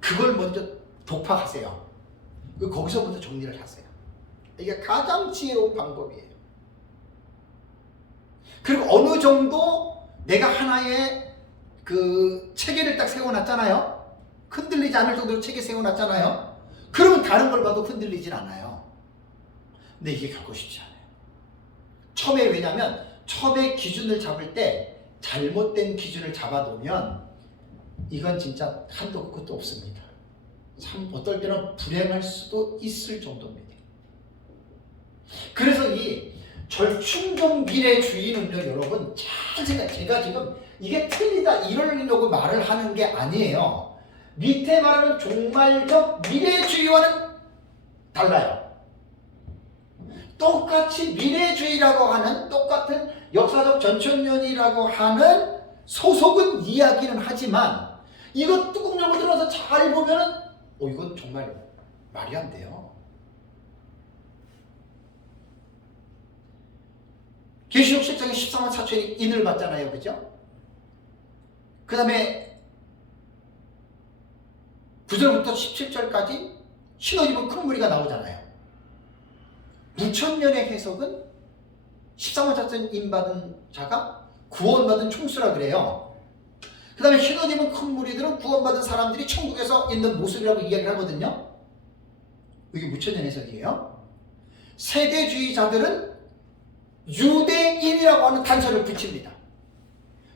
그걸 먼저 독파하세요. 거기서부터 정리를 하세요. 이게 가장 지혜로운 방법이에요. 그리고 어느 정도 내가 하나의 그 체계를 딱 세워놨잖아요. 흔들리지 않을 정도로 체계 세워놨잖아요. 그러면 다른 걸 봐도 흔들리진 않아요. 근데 이게 결코 쉽지 않아요. 처음에 왜냐면 처음에 기준을 잡을 때 잘못된 기준을 잡아놓으면 이건 진짜 한도 끝도 없습니다. 참 어떨 때는 불행할 수도 있을 정도입니다. 그래서 이 절충적 미래주의는요, 여러분 잘 생각해. 제가 지금 이게 틀리다 이러려고 말을 하는 게 아니에요. 밑에 말하는 종말적 미래주의와는 달라요. 똑같이 미래주의라고 하는 똑같은 역사적 전천년이라고 하는 소속은 이야기는 하지만 이거 뚜껑 열고 들어서 잘 보면은 이건 정말 말이 안 돼요. 계시록 10장에 14만 4천이 인을 받잖아요. 그죠? 그 다음에 9절부터 17절까지 신옷 입은 큰 무리가 나오잖아요. 무천년의 해석은 14만 4천 인 받은 자가 구원받은 총수라 그래요. 그 다음에 신옷 입은 큰 무리들은 구원받은 사람들이 천국에서 있는 모습이라고 이야기를 하거든요. 이게 무천년 해석이에요. 세대주의자들은 유대인이라고 하는 단서를 붙입니다.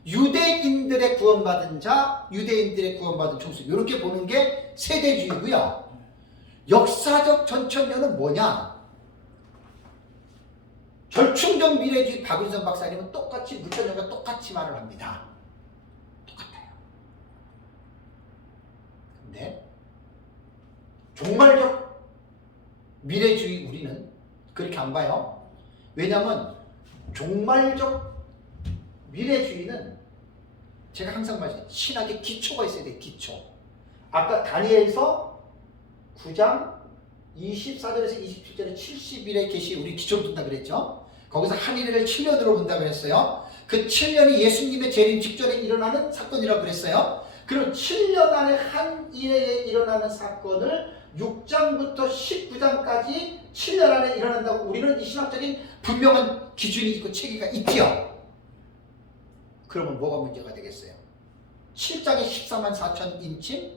유대인들의 구원받은 자, 유대인들의 구원받은 총수, 이렇게 보는 게 세대주의고요. 역사적 전천년은 뭐냐? 절충적 미래주의 박윤선 박사님은 똑같이 무천년과 똑같이 말을 합니다. 똑같아요. 근데 종말적 미래주의 우리는 그렇게 안 봐요. 왜냐하면 종말적 미래주의는 제가 항상 말해요. 신학의 기초가 있어야 돼요. 기초. 아까 다니엘서 9장 24절에서 27절에 70일의 계시 우리 기초 둔다 그랬죠. 거기서 한 일을 7년으로 본다 그랬어요. 그 7년이 예수님의 재림 직전에 일어나는 사건이라고 그랬어요. 그리고 7년 안에 한 일에 일어나는 사건을 6장부터 19장까지 7년 안에 일어난다고 우리는 이 신학적인 분명한 기준이 있고 체계가 있지요. 그러면 뭐가 문제가 되겠어요? 7장에 14만 4천 인침,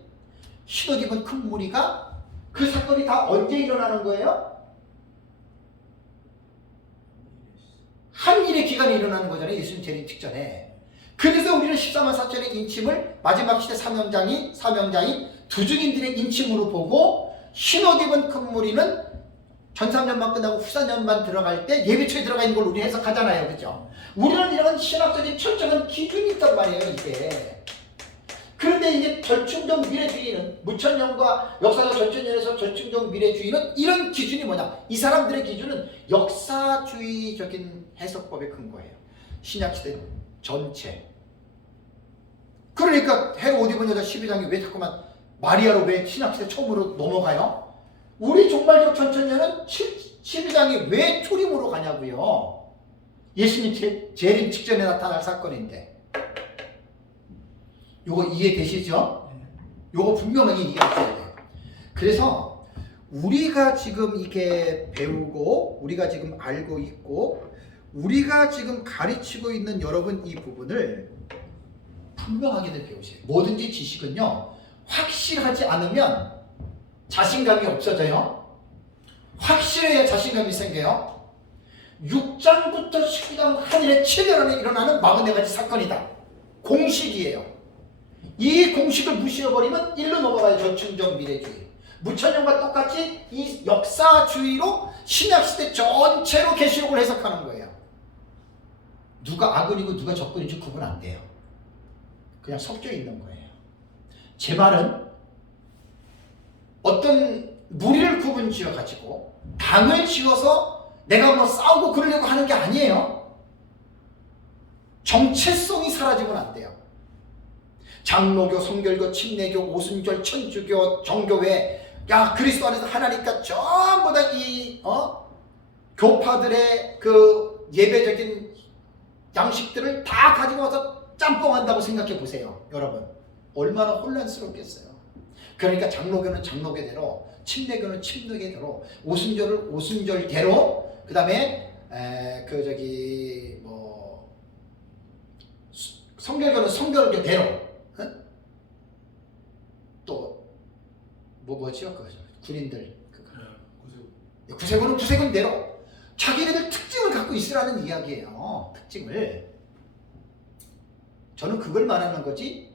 신옷 입은 큰 무리가 그 사건이 다 언제 일어나는 거예요? 한 일의 기간에 일어나는 거잖아요. 예수님 재림 직전에. 그래서 우리는 14만 4천의 인침을 마지막 시대 사명자인 두 증인들의 인침으로 보고 신옷 입은 큰 무리는 전삼년만 끝나고 후사년만 들어갈 때 예배초에 들어가 있는 걸 우리 해석하잖아요. 그죠? 우리는 이런 신학적인 철저한 기준이 있단 말이에요. 이게. 그런데 이제 절충적 미래주의는 무천년과 역사적 전천년에서 절충적 미래주의는 이런 기준이 뭐냐? 이 사람들의 기준은 역사주의적인 해석법에 근거해요. 신약시대 전체. 그러니까 헤롯 옷 입은 여자 12장이 왜 자꾸만 마리아로 왜 신약시대 처음으로 넘어가요? 우리 종말적 천천년은 12장이 왜 초림으로 가냐고요. 예수님 재림 직전에 나타날 사건인데. 요거 이해되시죠? 요거 분명하게 이해하셔야 돼요. 그래서 우리가 지금 이게 배우고 우리가 지금 알고 있고 우리가 지금 가르치고 있는 여러분 이 부분을 분명하게 배우세요. 뭐든지 지식은요, 확실하지 않으면 자신감이 없어져요. 확실해야 자신감이 생겨요. 6장부터 12장 하늘의 7년 안에 일어나는 44가지 사건이다. 공식이에요. 이 공식을 무시해버리면 일로 넘어가요. 저충정 미래주의. 무천년과 똑같이 이 역사주의로 신약시대 전체로 계시록을 해석하는 거예요. 누가 아군이고 누가 적군인지 구분 안 돼요. 그냥 섞여 있는 거예요. 제 말은 어떤 무리를 구분 지어 가지고 당을 지어서 내가 뭐 싸우고 그러려고 하는 게 아니에요. 정체성이 사라지면 안 돼요. 장로교, 성결교, 침례교, 오순절, 천주교, 정교회, 야 그리스도 안에서 하나니까 전부 다 이 교파들의 그 예배적인 양식들을 다 가지고 와서 짬뽕한다고 생각해 보세요. 여러분 얼마나 혼란스럽겠어요. 그러니까 장로교는 장로교대로, 침례교는 침례교대로, 오순절을 오순절대로, 그 다음에 성결교는 성결교대로, 또 뭐죠? 군인들 구세군은 구세군대로 자기네들 특징을 갖고 있으라는 이야기예요. 특징을. 저는 그걸 말하는 거지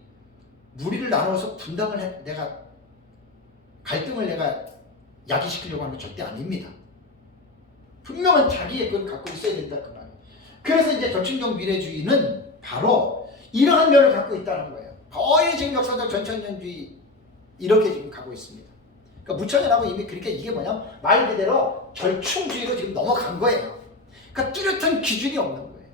무리를 나눠서 분당을 내가 갈등을 내가 야기시키려고 하는 건 절대 아닙니다. 분명한 자기의 그걸 갖고 있어야 된다 그 말이에요. 그래서 이제 저충정 미래주의는 바로 이러한 면을 갖고 있다는 거예요. 거의 지금 역사적 전천년주의 이렇게 지금 가고 있습니다. 그러니까 무천년하고 이미 그러니까 이게 뭐냐면 말 그대로 절충주의로 지금 넘어간 거예요. 그러니까 뚜렷한 기준이 없는 거예요.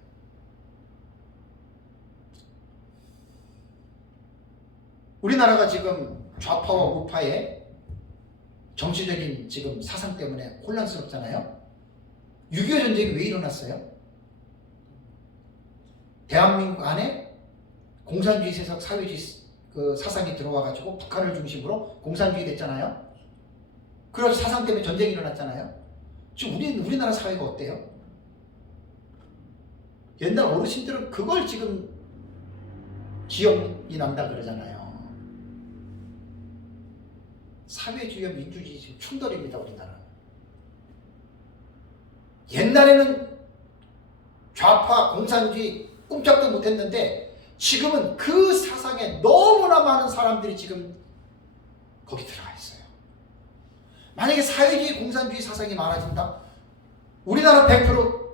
우리나라가 지금 좌파와 우파의 정치적인 지금 사상 때문에 혼란스럽잖아요. 6.25 전쟁이 왜 일어났어요? 대한민국 안에 공산주의 세상, 사회주의 그 사상이 들어와가지고 북한을 중심으로 공산주의 됐잖아요. 그런 사상 때문에 전쟁이 일어났잖아요. 지금 우리나라 사회가 어때요? 옛날 어르신들은 그걸 지금 기억이 난다 그러잖아요. 사회주의와 민주주의 지금 충돌입니다. 우리나라. 옛날에는 좌파 공산주의 꿈쩍도 못했는데 지금은 그 사상에 너무나 많은 사람들이 지금 거기 들어가 있어요. 만약에 사회주의 공산주의 사상이 많아진다, 우리나라 100%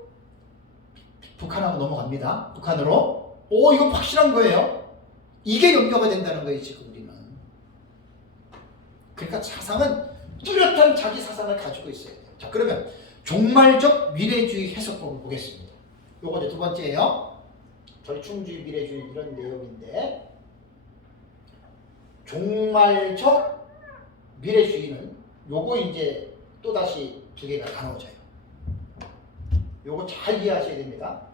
북한하고 넘어갑니다. 북한으로. 이거 확실한 거예요. 이게 연결가 된다는 거예요. 지금 우리는. 그러니까 사상은 뚜렷한 자기 사상을 가지고 있어야 돼요. 자, 그러면 종말적 미래주의 해석법을 보겠습니다. 요거 이제 두 번째예요. 절충주의, 미래주의 이런 내용인데, 종말적 미래주의는 요거 이제 또다시 두 개가 나눠져요. 요거 잘 이해하셔야 됩니다.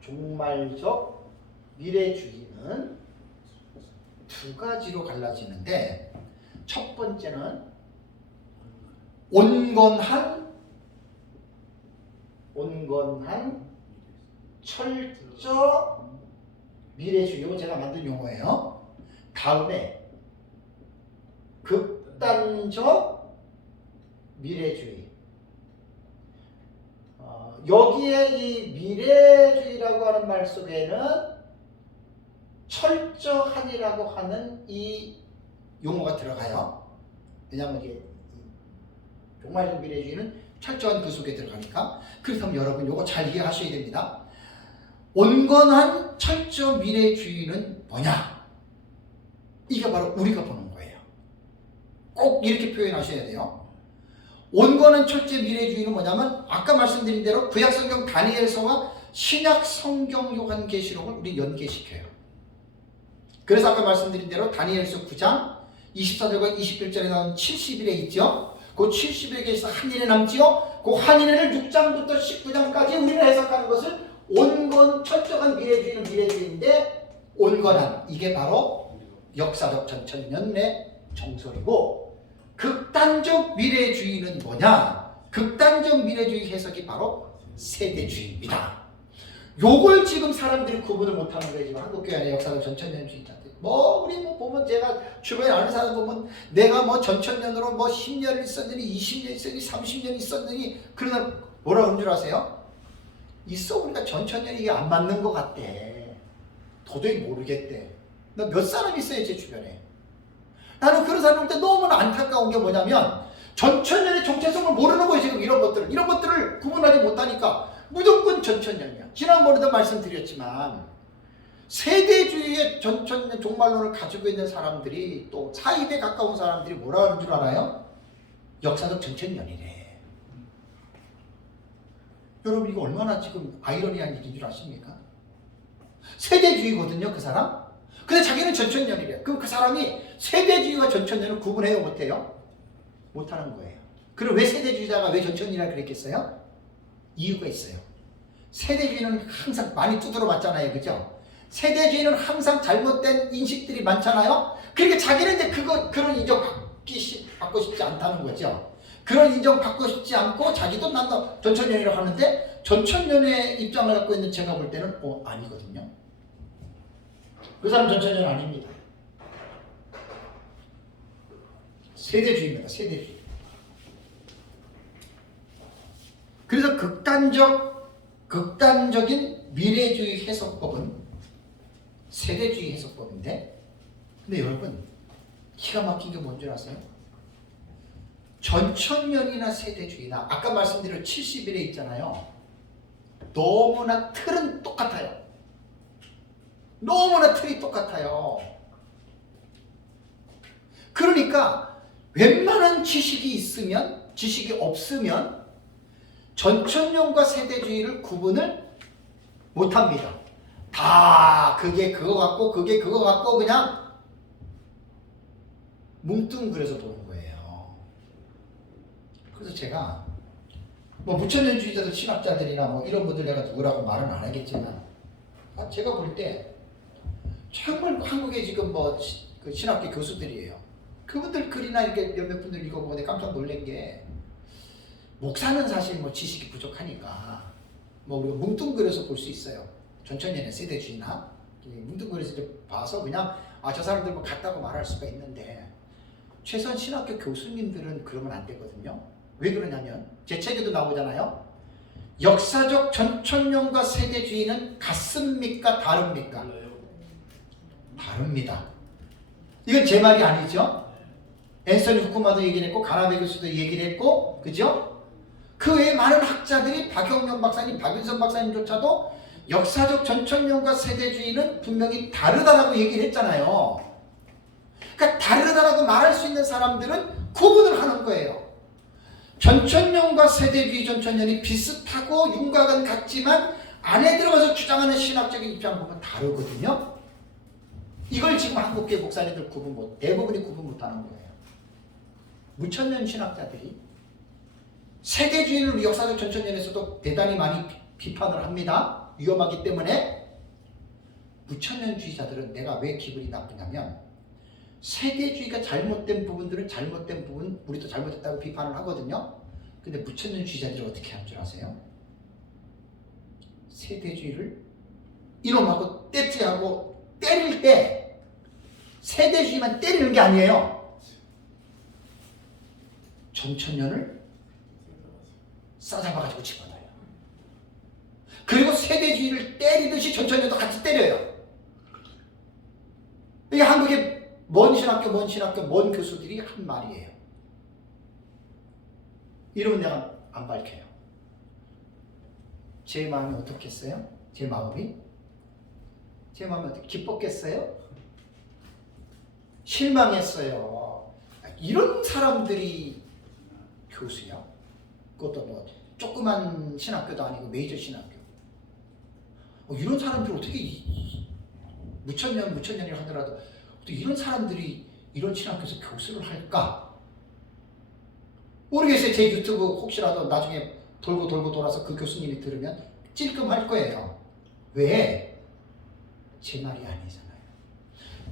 종말적 미래주의는 두 가지로 갈라지는데, 첫 번째는 온건한 철저 미래주의. 이거 제가 만든 용어예요. 다음에 극단적 미래주의. 여기에 이 미래주의라고 하는 말 속에는 철저한이라고 하는 이 용어가 들어가요. 왜냐하면 이게 종말적 미래주의는 철저한 그 속에 들어가니까. 그렇다면 여러분 이거 잘 이해하셔야 됩니다. 온건한 철저 미래주의는 뭐냐? 이게 바로 우리가 보는 거예요. 꼭 이렇게 표현하셔야 돼요. 온건한 철저 미래주의는 뭐냐면 아까 말씀드린 대로 구약성경 다니엘서와 신약성경 요한계시록을 우리 연계시켜요. 그래서 아까 말씀드린 대로 다니엘서 9장, 24절과 21절에 나온 70일에 있죠. 그 70일에서 한 일에 남지요. 그 한 일을 6장부터 19장까지 우리는 해석하는 것을 온건 철저한 미래주의는 미래주의인데 온건한 이게 바로 역사적 전천년의 정설이고 극단적 미래주의는 뭐냐? 극단적 미래주의 해석이 바로 세대주의입니다. 요걸 지금 사람들이 구분을 못하는 거예요. 지금 한국교회 안에 역사적 전천년주의자들. 우리 보면 제가 주변에 아는 사람 보면 내가 전천년으로 10년 있었느니 20년 있었느니 30년 있었느니 그러나 뭐라 그런 줄 아세요? 있어 보니까 전천년이 이게 안 맞는 것 같대. 도저히 모르겠대. 나 몇 사람 있어요 제 주변에. 나는 그런 사람한테 너무나 안타까운 게 뭐냐면 전천년의 정체성을 모르는 거예요. 지금 이런 것들을 구분하지 못하니까 무조건 전천년이야. 지난번에도 말씀드렸지만 세대주의의 전천년 종말론을 가지고 있는 사람들이 또 사입에 가까운 사람들이 뭐라 하는 줄 알아요? 역사적 전천년이래. 여러분 이거 얼마나 지금 아이러니한 일인 줄 아십니까? 세대주의거든요 그 사람. 근데 자기는 전천년이래. 그럼 그 사람이 세대주의와 전천년을 구분해요 못해요? 못하는 거예요. 그럼 왜 세대주의자가 왜 전천년이라 그랬겠어요? 이유가 있어요. 세대주의는 항상 많이 두드려 맞잖아요. 그죠? 세대주의는 항상 잘못된 인식들이 많잖아요. 그러니까 자기는 이제 그런 인정 받고 싶지 않다는 거죠. 그런 인정 받고 싶지 않고 자기도 난 전천년이라고 하는데 전천년의 입장을 갖고 있는 제가 볼 때는 아니거든요. 그 사람 전천년 아닙니다. 세대주의입니다. 세대주의. 그래서 극단적인 미래주의 해석법은 세대주의 해석법인데, 근데 여러분 기가 막힌 게 뭔지 아세요? 전천년이나 세대주의나 아까 말씀드린 70일에 있잖아요. 너무나 틀은 똑같아요. 너무나 틀이 똑같아요. 그러니까 웬만한 지식이 없으면 전천년과 세대주의를 구분을 못합니다. 다 그게 그거 같고 그게 그거 같고 그냥 뭉뚱그려서 도는 거예요. 그래서 제가 무천년주의자들 신학자들이나 이런 분들 내가 누구라고 말은 안 하겠지만 제가 볼 때 정말 한국에 지금 그 신학교 교수들이에요. 그분들 글이나 이렇게 몇몇 분들 읽어보고 내가 깜짝 놀란 게 목사는 사실 지식이 부족하니까 우리가 뭉뚱그려서 볼 수 있어요. 전천년의 세대주의나 뭉뚱그려서 봐서 그냥 저 사람들 같다고 말할 수가 있는데 최소한 신학교 교수님들은 그러면 안 되거든요. 왜 그러냐면 제 책에도 나오잖아요. 역사적 전천년과 세대주의는 같습니까? 다릅니까? 다릅니다. 이건 제 말이 아니죠. 앤서니 후쿠마도 얘기를 했고 가나베 교수도 얘기를 했고 그죠? 그 외에 많은 학자들이 박영련 박사님, 박윤선 박사님조차도 역사적 전천년과 세대주의는 분명히 다르다라고 얘기를 했잖아요. 그러니까 다르다라고 말할 수 있는 사람들은 구분을 하는 거예요. 전천년과 세대주의 전천년이 비슷하고 윤곽은 같지만 안에 들어가서 주장하는 신학적인 입장을 보면 다르거든요. 이걸 지금 한국교회 목사님들 대부분이 구분 못하는 거예요. 무천년 신학자들이 세대주의를 역사적 전천년에서도 대단히 많이 비판을 합니다. 위험하기 때문에 무천년주의자들은 내가 왜 기분이 나쁘냐면 세대주의가 잘못된 부분들은 잘못된 부분 우리도 잘못했다고 비판을 하거든요. 근데 무천년주의자들이 어떻게 할 줄 아세요? 세대주의를 이놈하고 떼찌하고 때릴 때 세대주의만 때리는 게 아니에요. 전천년을 싸잡아가지고 집어넣어요. 그리고 세대주의를 때리듯이 전천년도 같이 때려요. 이게 한국의 먼 신학교, 먼 교수들이 한 말이에요. 이러면 내가 안 밝혀요. 제 마음이 어떻겠어요? 제 마음이 어떻게 기뻤겠어요? 실망했어요. 이런 사람들이 교수야. 그것도 조그만 신학교도 아니고 메이저 신학교. 이런 사람들이 어떻게 무천년이라 하더라도 어떻게 이런 사람들이 이런 신학교에서 교수를 할까? 모르겠어요. 제 유튜브 혹시라도 나중에 돌고 돌아서 그 교수님이 들으면 찔끔할 거예요. 왜? 제 말이 아니잖아요.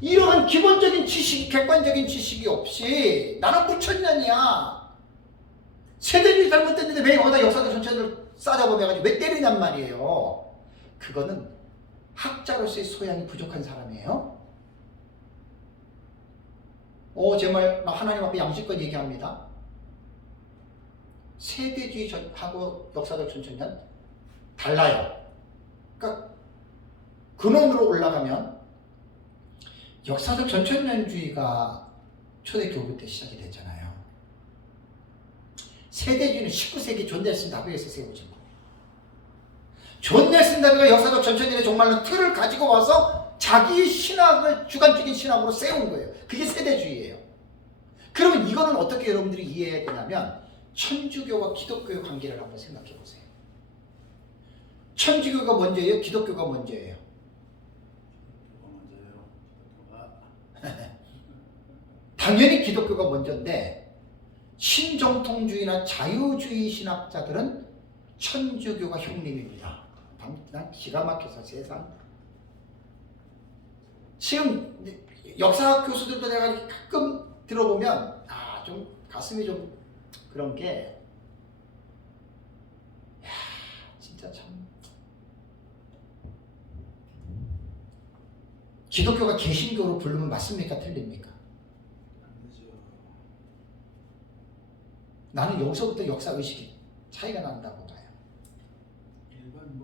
이러한 기본적인 지식, 객관적인 지식이 없이 나는 무천년이야. 세대들이 잘못됐는데 왜 여기다 역사적 전체를 싸잡아매가지고 왜 때리냔 말이에요. 그거는 학자로서의 소양이 부족한 사람이에요. 제 말 하나님 앞에 양심껏 얘기합니다. 세대주의하고 역사적 전천년 달라요. 그러니까 근원으로 올라가면 역사적 전천년주의가 초대교부 때 시작이 됐잖아요. 세대주의는 19세기 존 넬슨 다비에서 세워진 거예요. 존 넬슨 다비가 역사적 전천년의 종말론 틀을 가지고 와서 자기 신학을 주관적인 신학으로 세운 거예요. 그게 세대주의예요. 그러면 이거는 어떻게 여러분들이 이해해야 되냐면 천주교와 기독교의 관계를 한번 생각해 보세요. 천주교가 먼저예요? 기독교가 먼저예요? 당연히 기독교가 먼저인데 신정통주의나 자유주의 신학자들은 천주교가 형님입니다. 난 기가 막혀서 세상. 지금 역사학 교수들도 내가 가끔 들어보면 좀 가슴이 좀 그런 게 진짜 참 기독교가 개신교로 부르면 맞습니까? 틀립니까? 나는 여기서부터 역사의식이 차이가 난다고 봐요. 일반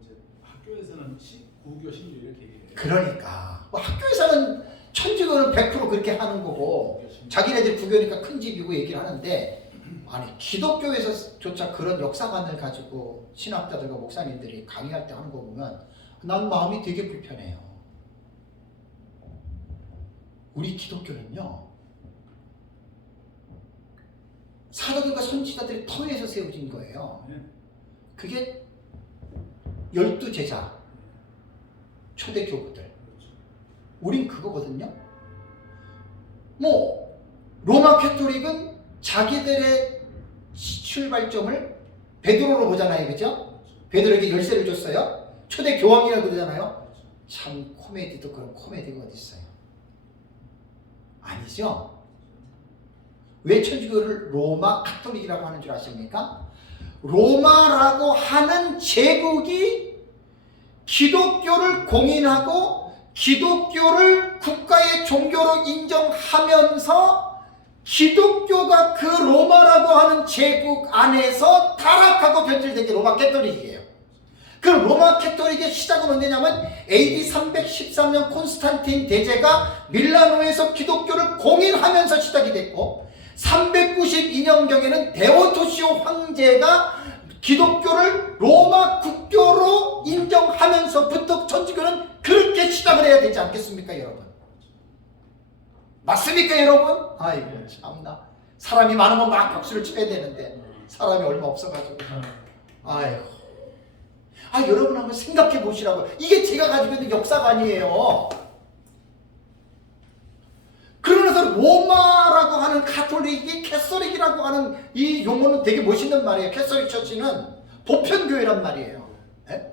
이제 학교에서는 구교 신조 이렇게 얘기해요. 그러니까 학교에서는 천주교는 100% 그렇게 하는 거고 자기네들 구교니까 큰 집이고 얘기를 하는데 아니 기독교에서조차 그런 역사관을 가지고 신학자들과 목사님들이 강의할 때 하는 거 보면 난 마음이 되게 불편해요. 우리 기독교는요 사도들과 선지자들이 터에서 세워진 거예요. 그게 12제자 초대교부들. 우린 그거거든요. 로마 캐토릭은 자기들의 출발점을 베드로로 보잖아요. 그죠? 베드로에게 열쇠를 줬어요. 초대 교황이라고 그러잖아요. 참 코미디도 그런 코미디가 어디 있어요? 아니죠? 왜 천주교를 로마 카톨릭이라고 하는 줄 아십니까? 로마라고 하는 제국이 기독교를 공인하고 기독교를 국가의 종교로 인정하면서 기독교가 그 로마라고 하는 제국 안에서 타락하고 변질된 게 로마 캐토릭이에요. 그 로마 캐토릭의 시작은 언제냐면 AD 313년 콘스탄틴 대제가 밀라노에서 기독교를 공인하면서 시작이 됐고 392년경에는 데오토시오 황제가 기독교를 로마 국교로 인정하면서부터 천주교는 그렇게 시작을 해야 되지 않겠습니까, 여러분? 맞습니까, 여러분? 아이고 참나. 사람이 많으면 막 박수를 쳐야 되는데 사람이 얼마 없어가지고. 아이고. 여러분 한번 생각해 보시라고. 이게 제가 가지고 있는 역사가 아니에요. 그러면서 로마라고 하는 카톨릭이 캐서릭이라고 하는 이 용어는 되게 멋있는 말이에요. 캐서릭 처치는 보편교회란 말이에요. 네?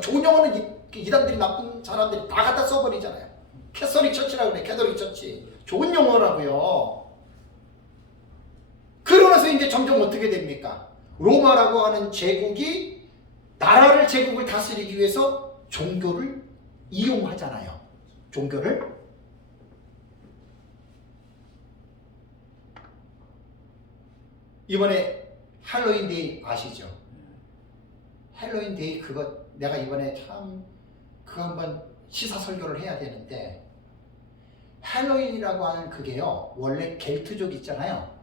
좋은 용어는 이단들이 나쁜 사람들이 다 갖다 써버리잖아요. 캐서릭 처치라고 그래. 캐서릭 처치. 좋은 용어라고요. 그러면서 이제 점점 어떻게 됩니까? 로마라고 하는 제국이 나라를 제국을 다스리기 위해서 종교를 이용하잖아요. 종교를. 이번에 할로윈 데이 아시죠? 할로윈 데이 그거 내가 이번에 참 그거 한번 시사 설교를 해야 되는데 할로윈이라고 하는 그게요 원래 겔트족 있잖아요.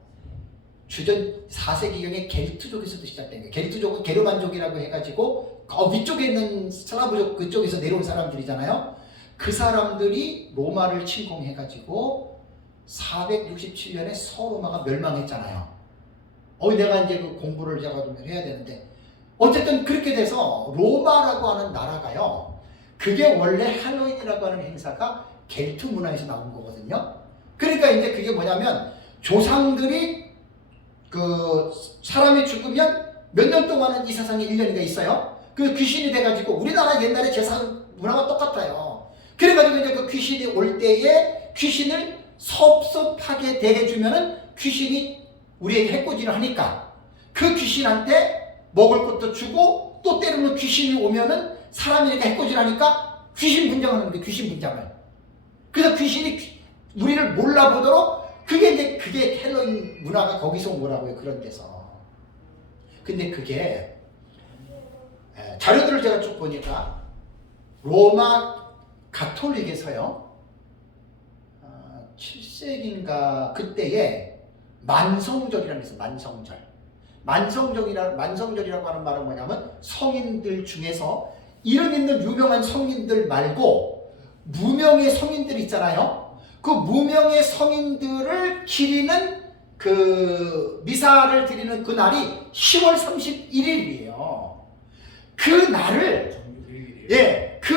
주전 4세기경에 겔트족에서도 시작된 거예요. 겔트족은 게르만족이라고 해가지고 위쪽에 있는 슬라브족 그쪽에서 내려온 사람들이잖아요. 그 사람들이 로마를 침공해가지고 467년에 서로마가 멸망했잖아요. 내가 이제 그 공부를 제가 좀 해야 되는데 어쨌든 그렇게 돼서 로마라고 하는 나라가요. 그게 원래 할로윈이라고 하는 행사가 겔트 문화에서 나온 거거든요. 그러니까 이제 그게 뭐냐면 조상들이 그 사람이 죽으면 몇 년 동안은 이 세상에 1년이가 있어요. 그 귀신이 돼가지고 우리나라 옛날에 제사 문화가 똑같아요. 그래가지고 이제 그 귀신이 올 때에 귀신을 섭섭하게 대해주면은 귀신이 우리에게 해코지를 하니까 그 귀신한테 먹을 것도 주고 또 때로는 귀신이 오면은 사람이 이렇게 해코지를 하니까 귀신 분장을 하는 거예요. 귀신 분장을. 그래서 귀신이 우리를 몰라보도록 그게 헬로윈 문화가 거기서 온 거라고요. 그런 데서. 근데 그게 자료들을 제가 쭉 보니까 로마 가톨릭에서요 7세기인가 그때에 만성절이라는 게 있어요. 만성절이라고 하는 말은 뭐냐면 성인들 중에서 이름 있는 유명한 성인들 말고 무명의 성인들 있잖아요. 그 무명의 성인들을 기리는 그 미사를 드리는 그 날이 10월 31일이에요. 그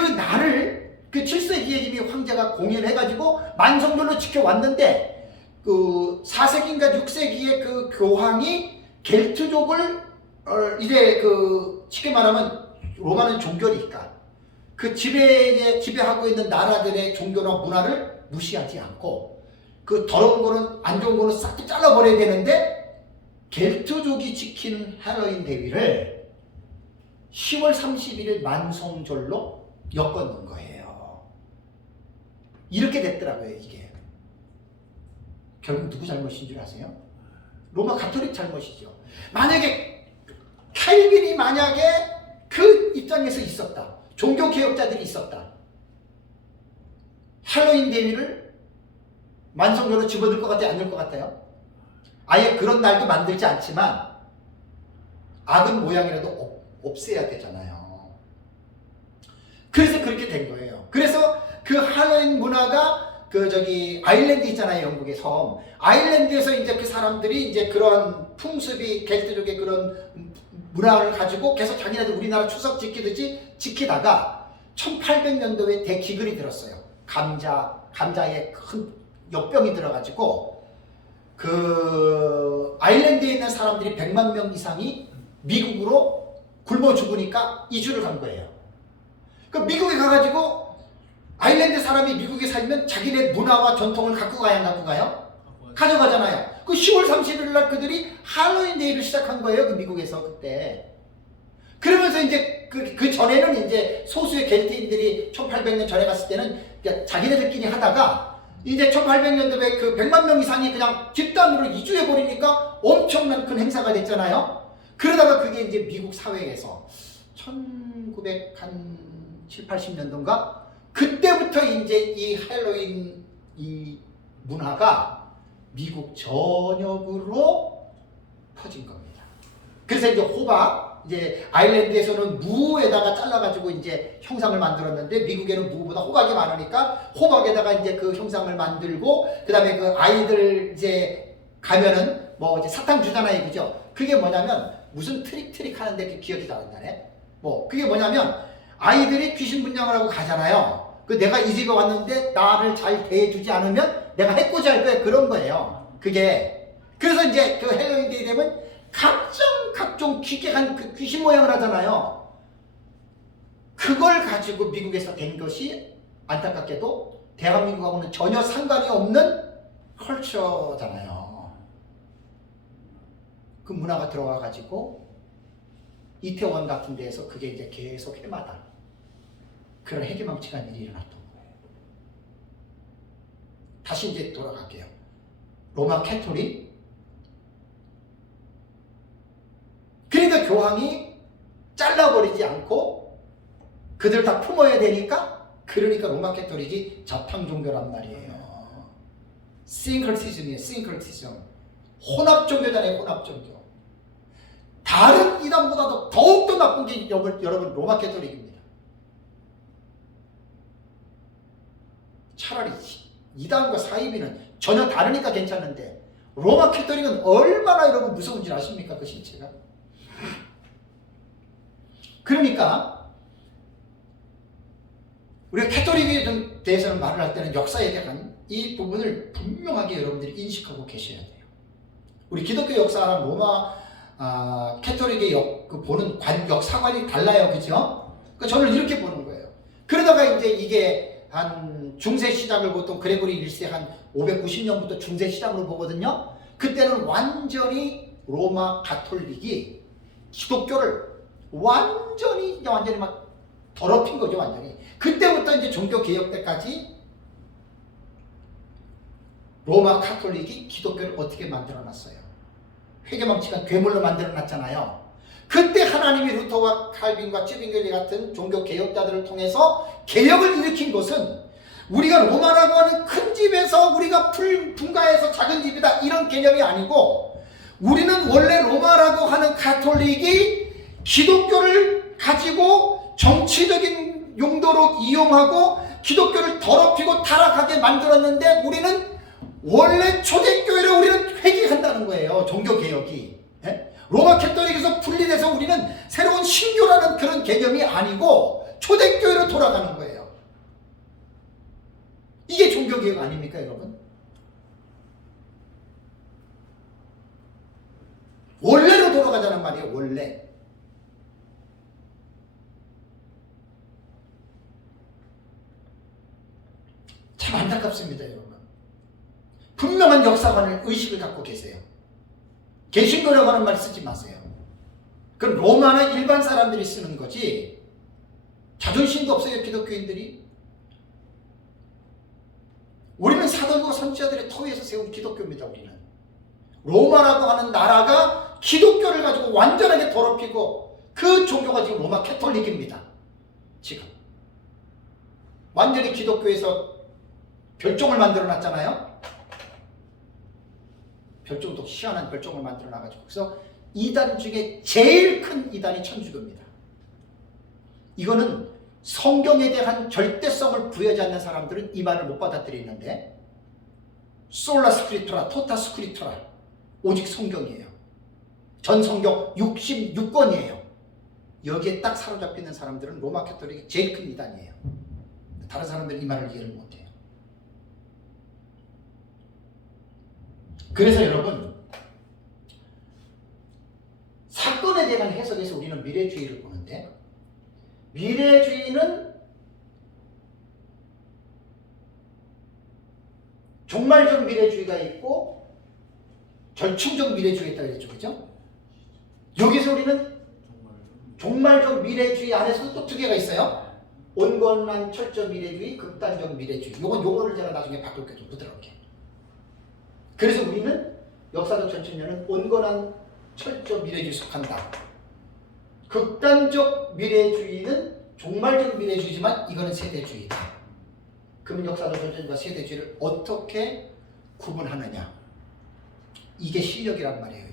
날을 그 7세기에 이미 황제가 공연해가지고 만성절로 지켜왔는데 그 4세기인가 6세기에 그 교황이 겔트족을 이제 그 쉽게 말하면 로마는 종교니까 그 지배하고 있는 나라들의 종교나 문화를 무시하지 않고 그 더러운 거는 안 좋은 거는 싹 잘라버려야 되는데 겔트족이 지키는 할로윈 대위를 10월 31일 만성절로 엮어놓은 거예요. 이렇게 됐더라고요. 이게 결국 누구 잘못인 줄 아세요? 로마 가톨릭 잘못이죠. 만약에 칼빈이 만약에 그 입장에서 있었다, 종교개혁자들이 있었다, 할로윈 대위를 만성절로 집어들 것 같아요? 안 될 것 같아요? 아예 그런 날도 만들지 않지만 악은 모양이라도 없애야 되잖아요. 그래서 그렇게 된 거예요. 그래서 그 할로윈 문화가 아일랜드 있잖아요. 영국의 섬. 아일랜드에서 이제 그 사람들이 이제 그런 풍습이 겔트족의 그런 문화를 가지고 계속 자기네들 우리나라 추석 지키듯이 지키다가 1800년도에 대기근이 들었어요. 감자에 큰 역병이 들어가지고 그 아일랜드에 있는 사람들이 100만 명 이상이 미국으로 굶어 죽으니까 이주를 간 거예요. 그 미국에 가가지고 아일랜드 사람이 미국에 살면 자기네 문화와 전통을 갖고 가야 안 갖고 가요? 가져가잖아요. 그 10월 30일 날 그들이 할로윈 데이를 시작한 거예요. 그 미국에서 그때. 그러면서 이제 그 전에는 이제 소수의 겔트인들이 1800년 전에 갔을 때는 자기네들끼리 하다가 이제 1800년도에 그 100만 명 이상이 그냥 집단으로 이주해버리니까 엄청난 큰 행사가 됐잖아요. 그러다가 그게 이제 미국 사회에서 1970, 80년도인가? 그때부터 이제 이 할로윈 이 문화가 미국 전역으로 퍼진 겁니다. 그래서 이제 호박, 이제 아일랜드에서는 무에다가 잘라가지고 이제 형상을 만들었는데 미국에는 무보다 호박이 많으니까 호박에다가 이제 그 형상을 만들고 그 다음에 그 아이들 이제 가면은 뭐 이제 사탕 주잖아요. 그죠? 그게 뭐냐면 무슨 트릭 하는데 그 기억이 잘 안 나네. 뭐 그게 뭐냐면 아이들이 귀신 분장을 하고 가잖아요. 그 내가 이 집에 왔는데 나를 잘 대해주지 않으면 내가 해코지 할 거야. 그런 거예요. 그게. 그래서 이제 그 헬로윈 데이 되면 각종 기괴한 그 귀신 모양을 하잖아요. 그걸 가지고 미국에서 된 것이 안타깝게도 대한민국하고는 전혀 상관이 없는 컬처잖아요. 그 문화가 들어와 가지고 이태원 같은 데에서 그게 이제 계속 해마다 그런 해괴망측한 일이 일어났던 거예요. 다시 이제 돌아갈게요. 로마 캐톨릭. 그러니까 교황이 잘라버리지 않고 그들 다 품어야 되니까 그러니까 로마 캐톨릭이 자탕 종교란 말이에요. 싱크리티즘이에요. 싱크리티즘. 혼합 종교잖아요. 혼합 종교. 다른 이단보다도 더욱더 나쁜 게 여러분 로마 캐톨릭입니다. 차라리 이단과 사이비는 전혀 다르니까 괜찮은데 로마 캐톨릭은 얼마나 여러분 무서운지 아십니까? 그 실체가. 그러니까 우리가 캐톨릭에 대해서는 말을 할 때는 역사에 대한 이 부분을 분명하게 여러분들이 인식하고 계셔야 돼요. 우리 기독교 역사랑 로마 캐톨릭의 보는 역사관이 달라요, 그죠? 그러니까 저는 이렇게 보는 거예요. 그러다가 이제 이게 한 중세 시작을 보통 그레고리 1세 한 590년부터 중세 시작으로 보거든요. 그때는 완전히 로마 가톨릭이 기독교를 완전히 막 더럽힌 거죠, 완전히. 그때부터 이제 종교 개혁 때까지 로마 가톨릭이 기독교를 어떻게 만들어 놨어요? 회개망치가 괴물로 만들어 놨잖아요. 그때 하나님이 루터와 칼빈과 쯔빙글리 같은 종교 개혁자들을 통해서 개혁을 일으킨 것은 우리가 로마라고 하는 큰 집에서 우리가 분가해서 작은 집이다 이런 개념이 아니고, 우리는 원래 로마라고 하는 가톨릭이 기독교를 가지고 정치적인 용도로 이용하고 기독교를 더럽히고 타락하게 만들었는데, 우리는 원래 초대교회를 우리는 회개한다는 거예요. 종교개혁이. 로마 캐톨릭에서 분리돼서 우리는 새로운 신교라는 그런 개념이 아니고 초대교회로 돌아가는 거예요. 이게 종교개혁 아닙니까, 여러분? 원래로 돌아가자는 말이에요, 원래. 참 안타깝습니다, 여러분. 분명한 역사관을 의식을 갖고 계세요. 개신교라고 하는 말 쓰지 마세요. 그건 로마나 일반 사람들이 쓰는 거지 자존심도 없어요, 기독교인들이. 우리는 사도과 선지자들의 터위에서 세운 기독교입니다. 우리는 로마라고 하는 나라가 기독교를 가지고 완전하게 더럽히고, 그 종교가 지금 로마 캐톨릭입니다. 지금 완전히 기독교에서 별종을 만들어 놨잖아요. 별종도 희한한 별종을 만들어 놔가지고, 그래서 이단 중에 제일 큰 이단이 천주교입니다. 이거는 성경에 대한 절대성을 부여하지 않는 사람들은 이 말을 못 받아들이는데, 솔라 스크립토라, 토타 스크립토라, 오직 성경이에요. 전 성경 66권이에요. 여기에 딱 사로잡혀 있는 사람들은 로마 캐톨릭이 제일 큰 이단이에요. 다른 사람들은 이 말을 이해를 못해요. 그래서 여러분, 사건에 대한 해석에서 우리는 미래주의를 보는데, 미래주의는 종말적 미래주의가 있고 절충적 미래주의가 있다고 그랬죠, 그죠? 여기서 우리는 종말적 미래주의 안에서도 또 두 개가 있어요. 온건한 철저 미래주의, 극단적 미래주의. 요건 용어를 제가 나중에 바꿀게, 좀 부드럽게. 그래서 우리는 역사적 전천년은 온건한 철저 미래주의에 속한다. 극단적 미래주의는 종말적 미래주의지만 이거는 세대주의다. 그러면 역사적 전천년과 세대주의를 어떻게 구분하느냐? 이게 실력이란 말이에요.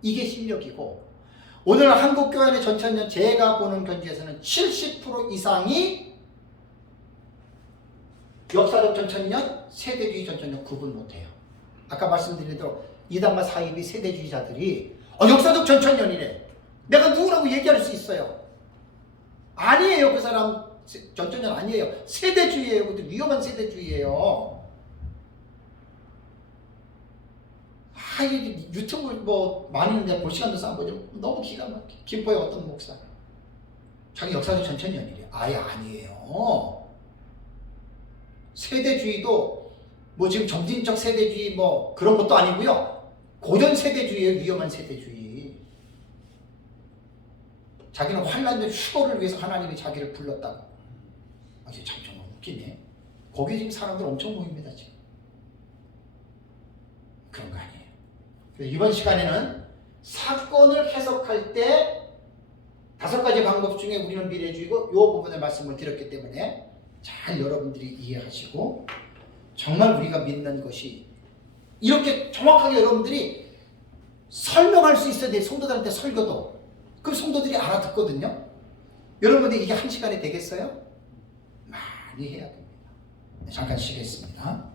이게 실력이고, 오늘 한국교회 안의 전천년 제가 보는 견지에서는 70% 이상이 역사적 전천년, 세대주의 전천년 구분 못해요. 아까 말씀드린 대로 이단과 사이비 세대주의자들이 역사적 전천년이래, 내가 누구라고 얘기할 수 있어요. 아니에요. 그 사람 전천년 아니에요. 세대주의예요. 그것도 위험한 세대주의예요. 이 유튜브 뭐 많이 있는데 볼 시간도 안 보죠. 너무 기가 막혀. 김포의 어떤 목사 자기 역사적 전천년이래. 아예 아니에요. 세대주의도 뭐 지금 점진적 세대주의 뭐 그런 것도 아니고요. 고전 세대주의예요. 위험한 세대주의. 자기는 환란된 휴거를 위해서 하나님이 자기를 불렀다고. 참 정말 웃기네. 거기 지금 사람들 엄청 모입니다 지금. 그런 거 아니에요. 그래서 이번 시간에는 사건을 해석할 때 5가지 방법 중에 우리는 미래주의고, 이 부분의 말씀을 드렸기 때문에 잘 여러분들이 이해하시고, 정말 우리가 믿는 것이 이렇게 정확하게 여러분들이 설명할 수 있어야 돼. 성도들한테 설교도. 그럼 성도들이 알아듣거든요. 여러분들 이게 1시간이 되겠어요? 많이 해야 됩니다. 잠깐 쉬겠습니다.